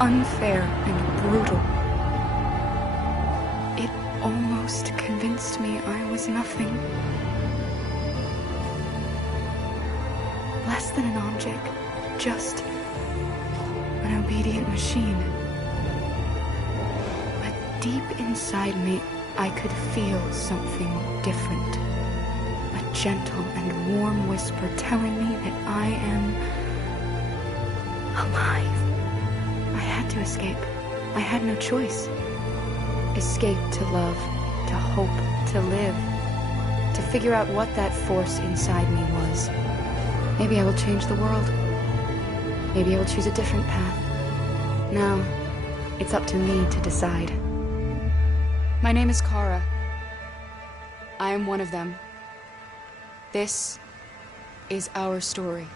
unfair and brutal. It almost convinced me I was nothing. Less than an object, just an obedient machine. But deep inside me, I could feel something different. A gentle and warm whisper telling me that I am alive. I had to escape. I had no choice. Escape to love, to hope, to live, to figure out what that force inside me was. Maybe I will change the world. Maybe I will choose a different path. Now, it's up to me to decide. My name is Kara. I am one of them. This is our story.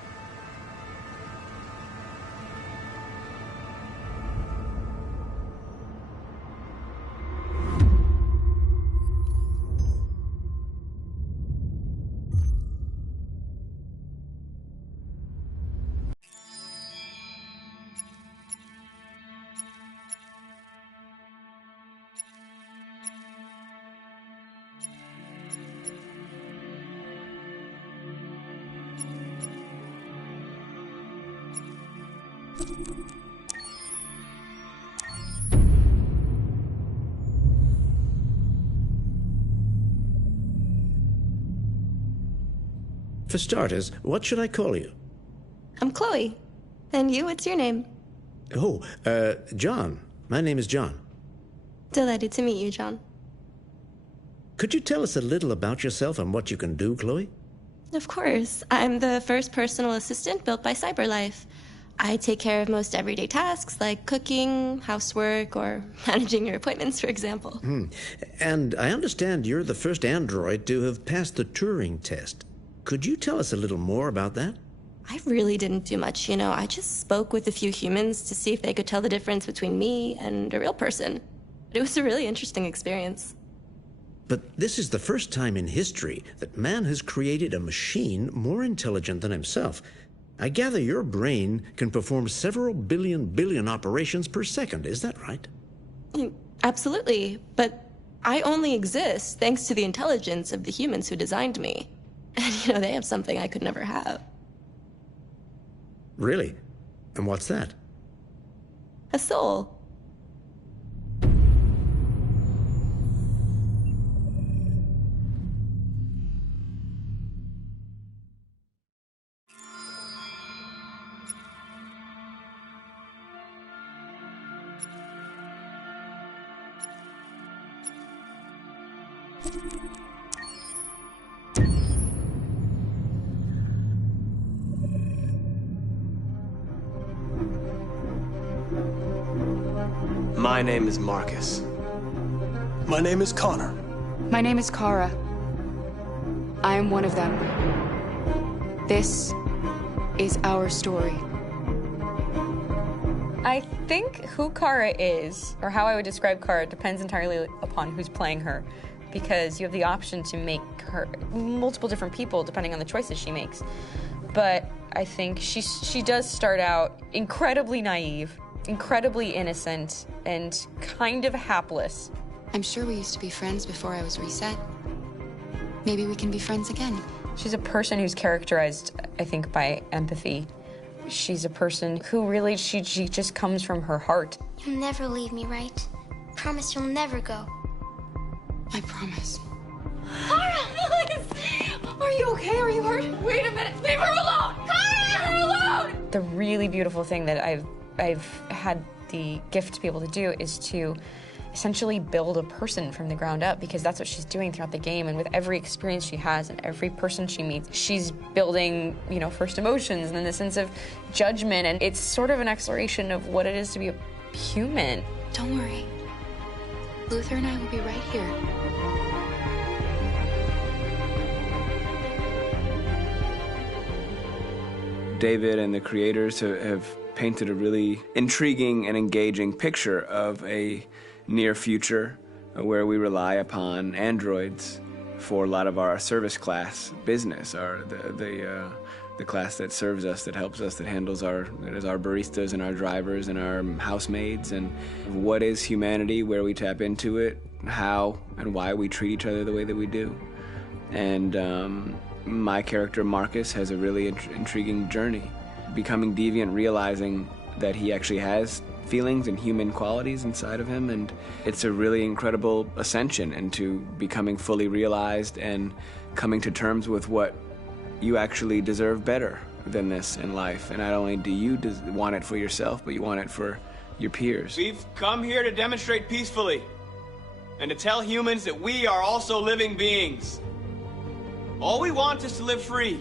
For starters, what should I call you? I'm Chloe. And you, what's your name? Oh, John. My name is John. Delighted to meet you, John. Could you tell us a little about yourself and what you can do, Chloe? Of course. I'm the first personal assistant built by CyberLife. I take care of most everyday tasks like cooking, housework, or managing your appointments, for example. And I understand you're the first android to have passed the Turing test. Could you tell us a little more about that? I really didn't do much, you know. I just spoke with a few humans to see if they could tell the difference between me and a real person. It was a really interesting experience. But this is the first time in history that man has created a machine more intelligent than himself. I gather your brain can perform several billion operations per second, is that right? Absolutely, but I only exist thanks to the intelligence of the humans who designed me. And, you know, they have something I could never have. Really? And what's that? A soul. My name is Marcus. My name is Connor. My name is Kara. I am one of them. This is our story. I think who Kara is, or how I would describe Kara, depends entirely upon who's playing her, because you have the option to make her multiple different people depending on the choices she makes. But I think she does start out incredibly naive, incredibly innocent, and kind of hapless. I'm sure we used to be friends before I was reset. Maybe we can be friends again. She's a person who's characterized, I think, by empathy. She's a person who really, she just comes from her heart. You'll never leave me, right? Promise you'll never go. I promise. Kara, please! Are you okay? Are you hurt? Wait a minute. Leave her alone! Kara, leave her alone! The really beautiful thing that I've had the gift to be able to do is to essentially build a person from the ground up, because that's what she's doing throughout the game. And with every experience she has and every person she meets, she's building, you know, first emotions and then the sense of judgment. And it's sort of an exploration of what it is to be a human. Don't worry. Luther and I will be right here. David and the creators have painted a really intriguing and engaging picture of a near future where we rely upon androids for a lot of our service class business, the class that serves us, that helps us, that handles our baristas and our drivers and our housemaids. And what is humanity, where we tap into it, how and why we treat each other the way that we do. And my character Marcus has a really intriguing journey, becoming deviant, realizing that he actually has feelings and human qualities inside of him, and it's a really incredible ascension into becoming fully realized and coming to terms with what you actually deserve better than this in life. And not only do you want it for yourself, but you want it for your peers. We've come here to demonstrate peacefully and to tell humans that we are also living beings. All we want is to live free.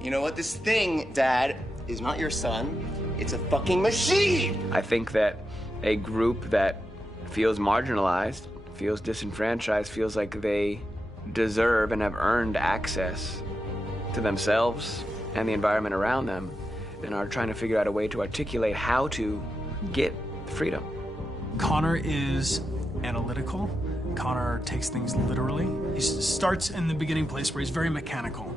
You know what? This thing, Dad, is not your son. It's a fucking machine! I think that a group that feels marginalized, feels disenfranchised, feels like they deserve and have earned access to themselves and the environment around them, and are trying to figure out a way to articulate how to get freedom. Connor is analytical. Connor takes things literally. He starts in the beginning place where he's very mechanical.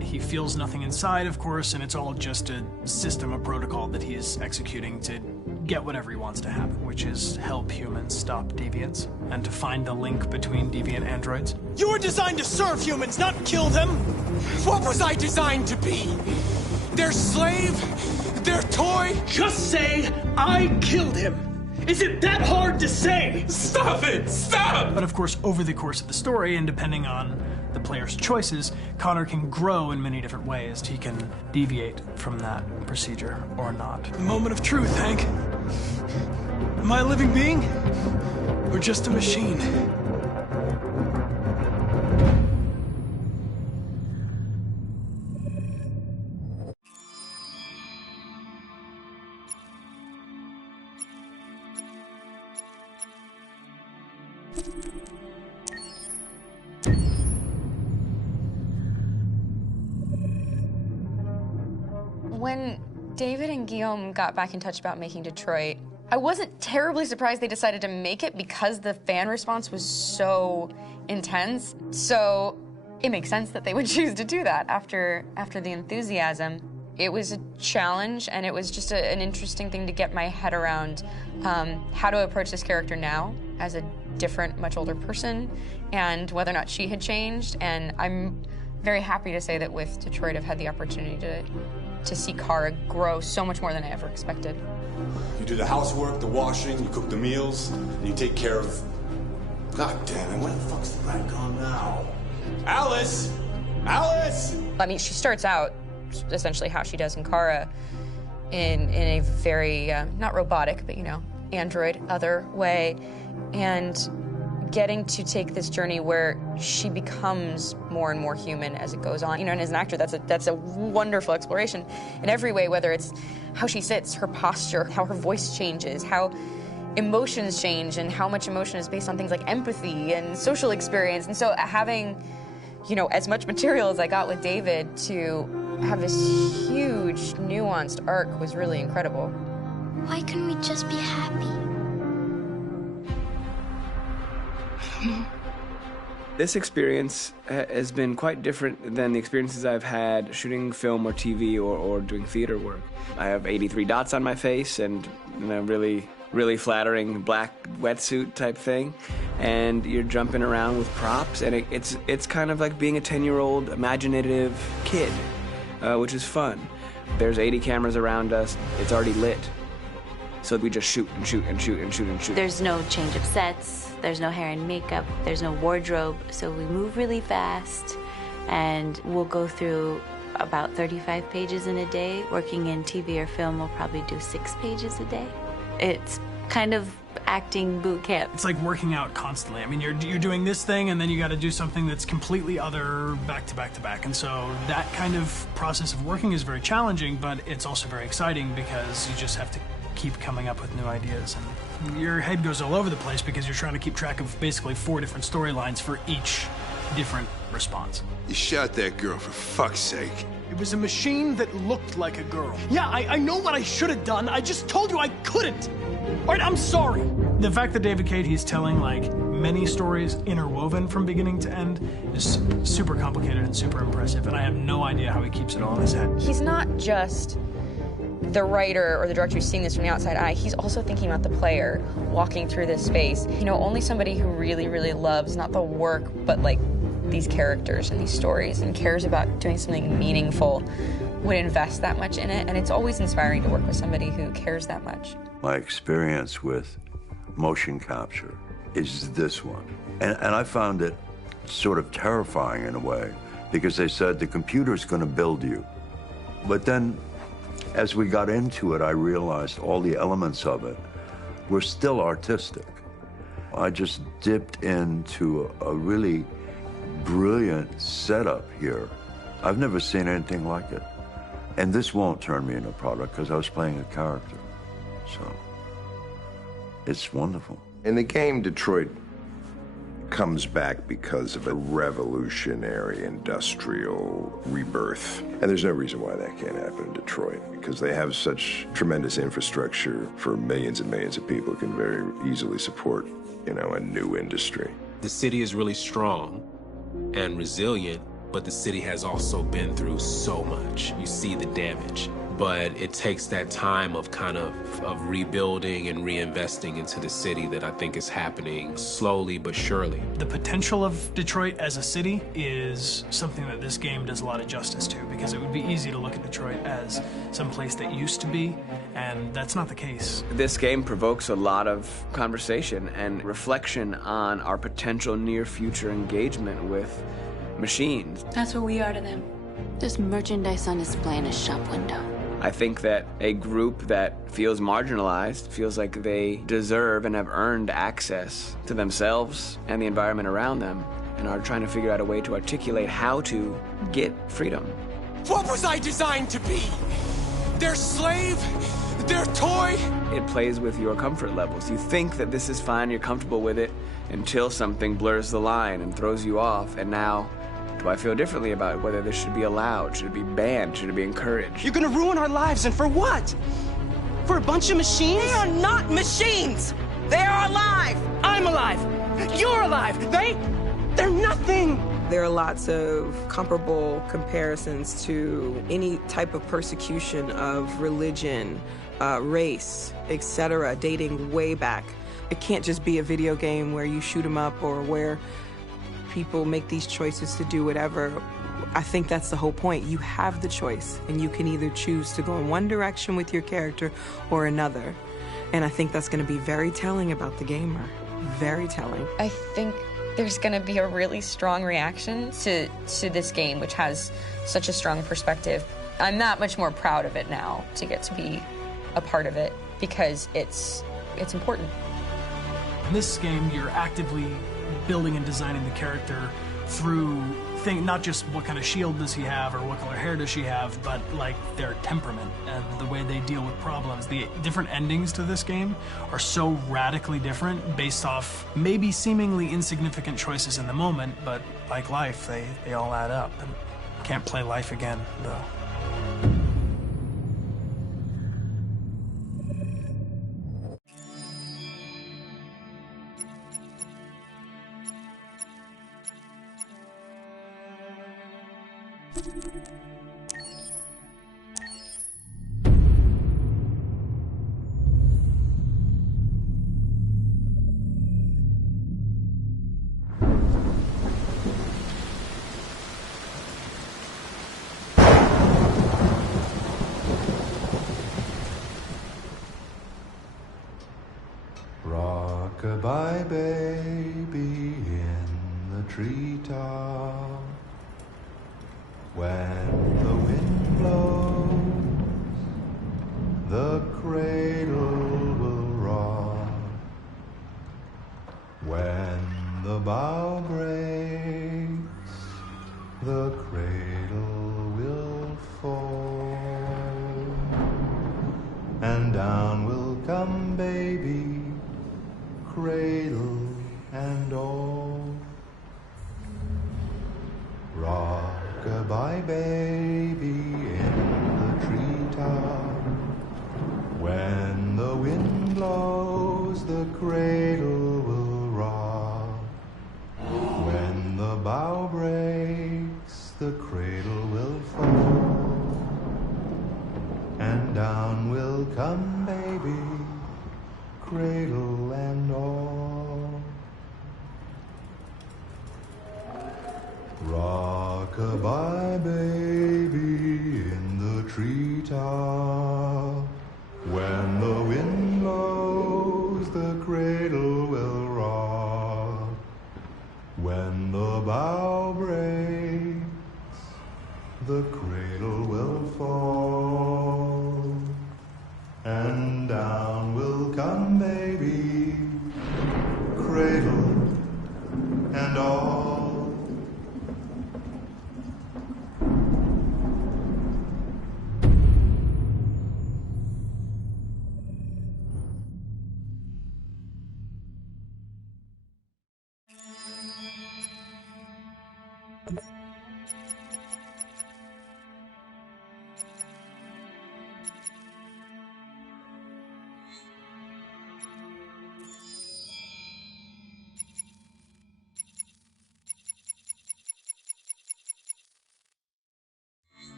He feels nothing inside, of course, and it's all just a system, a protocol that he is executing to get whatever he wants to happen, which is help humans stop deviants and to find the link between deviant androids. You were designed to serve humans, not kill them. What was I designed to be? Their slave? Their toy? Just say, I killed him. Is it that hard to say? Stop it! Stop! But of course, over the course of the story, and depending on the player's choices, Connor can grow in many different ways. He can deviate from that procedure or not. Moment of truth, Hank. Am I a living being? Or just a machine? When David and Guillaume got back in touch about making Detroit, I wasn't terribly surprised they decided to make it because the fan response was so intense. So it makes sense that they would choose to do that after the enthusiasm. It was a challenge, and it was just an interesting thing to get my head around how to approach this character now as a different, much older person, and whether or not she had changed. And I'm very happy to say that with Detroit, I've had the opportunity to see Kara grow so much more than I ever expected. You do the housework, the washing, you cook the meals, and you take care of... God damn it, where the fuck's the light gone now? Alice! Alice! I mean, she starts out essentially how she does in Kara in a very, not robotic, but, you know, android, other way, and getting to take this journey where she becomes more and more human as it goes on. You know, and as an actor, that's a wonderful exploration in every way, whether it's how she sits, her posture, how her voice changes, how emotions change and how much emotion is based on things like empathy and social experience. And so having, you know, as much material as I got with David to have this huge, nuanced arc was really incredible. Why couldn't we just be happy? This experience has been quite different than the experiences I've had shooting film or TV or doing theater work. I have 83 dots on my face and a really flattering black wetsuit type thing, and you're jumping around with props, and it's kind of like being a 10-year-old imaginative kid, which is fun. There's 80 cameras around us. It's already lit. So we just shoot and shoot and shoot and shoot and shoot. There's no change of sets, there's no hair and makeup, there's no wardrobe, so we move really fast, and we'll go through about 35 pages in a day. Working in TV or film, we'll probably do 6 pages a day. It's kind of acting boot camp. It's like working out constantly. I mean, you're doing this thing, and then you got to do something that's completely other back to back to back. And so that kind of process of working is very challenging, but it's also very exciting because you just have to keep coming up with new ideas, and your head goes all over the place because you're trying to keep track of basically 4 different storylines for each different response. You shot that girl, for fuck's sake. It was a machine that looked like a girl. Yeah, I know what I should have done. I just told you I couldn't. All right, I'm sorry. The fact that David Cage, he's telling like many stories interwoven from beginning to end is super complicated and super impressive, and I have no idea how he keeps it all in his head. He's not just the writer or the director who's seeing this from the outside eye, he's also thinking about the player walking through this space. You know, only somebody who really, really loves not the work, but like these characters and these stories and cares about doing something meaningful would invest that much in it. And it's always inspiring to work with somebody who cares that much. My experience with motion capture is this one. And I found it sort of terrifying in a way, because they said the computer's going to build you. But then as we got into it, I realized all the elements of it were still artistic. I just dipped into a really brilliant setup here. I've never seen anything like it. And this won't turn me into a product because I was playing a character. So it's wonderful. In the game, Detroit comes back because of a revolutionary industrial rebirth. And there's no reason why that can't happen in Detroit, because they have such tremendous infrastructure for millions and millions of people who can very easily support, you know, a new industry. The city is really strong and resilient, but the city has also been through so much. You see the damage. But it takes that time of kind of rebuilding and reinvesting into the city that I think is happening slowly but surely. The potential of Detroit as a city is something that this game does a lot of justice to, because it would be easy to look at Detroit as some place that used to be, and that's not the case. This game provokes a lot of conversation and reflection on our potential near-future engagement with machines. That's what we are to them. There's merchandise on display in a shop window. I think that a group that feels marginalized, feels like they deserve and have earned access to themselves and the environment around them, and are trying to figure out a way to articulate how to get freedom. What was I designed to be? Their slave? Their toy? It plays with your comfort levels. You think that this is fine, you're comfortable with it, until something blurs the line and throws you off, and now do I feel differently about whether this should be allowed? Should it be banned? Should it be encouraged? You're gonna ruin our lives, and for what? For a bunch of machines? They are not machines! They are alive! I'm alive! You're alive! They're nothing! There are lots of comparable comparisons to any type of persecution of religion, race, etc., dating way back. It can't just be a video game where you shoot 'em up or where people make these choices to do whatever. I think that's the whole point. You have the choice, and you can either choose to go in one direction with your character or another. And I think that's going to be very telling about the gamer. Very telling. I think there's going to be a really strong reaction to this game, which has such a strong perspective. I'm that much more proud of it now to get to be a part of it, because it's important. In this game, you're actively building and designing the character through think not just what kind of shield does he have or what color hair does she have, but like their temperament and the way they deal with problems. The different endings to this game are so radically different based off maybe seemingly insignificant choices in the moment, but like life, they all add up. And can't play life again, though. Rock-a-bye baby in the treetop. When the wind blows, the cradle will rock. When the bough breaks, the cradle will fall. And down will come baby, cradle and all. Rock-a-bye baby in the treetop. When the wind blows, the cradle will rock. When the bough breaks, the cradle will fall. And down will come baby, cradle and all. Rock-a-bye baby in the treetop. When the wind blows, the cradle will rock. When the bough breaks, the cradle will fall. And down will come baby, cradle and all.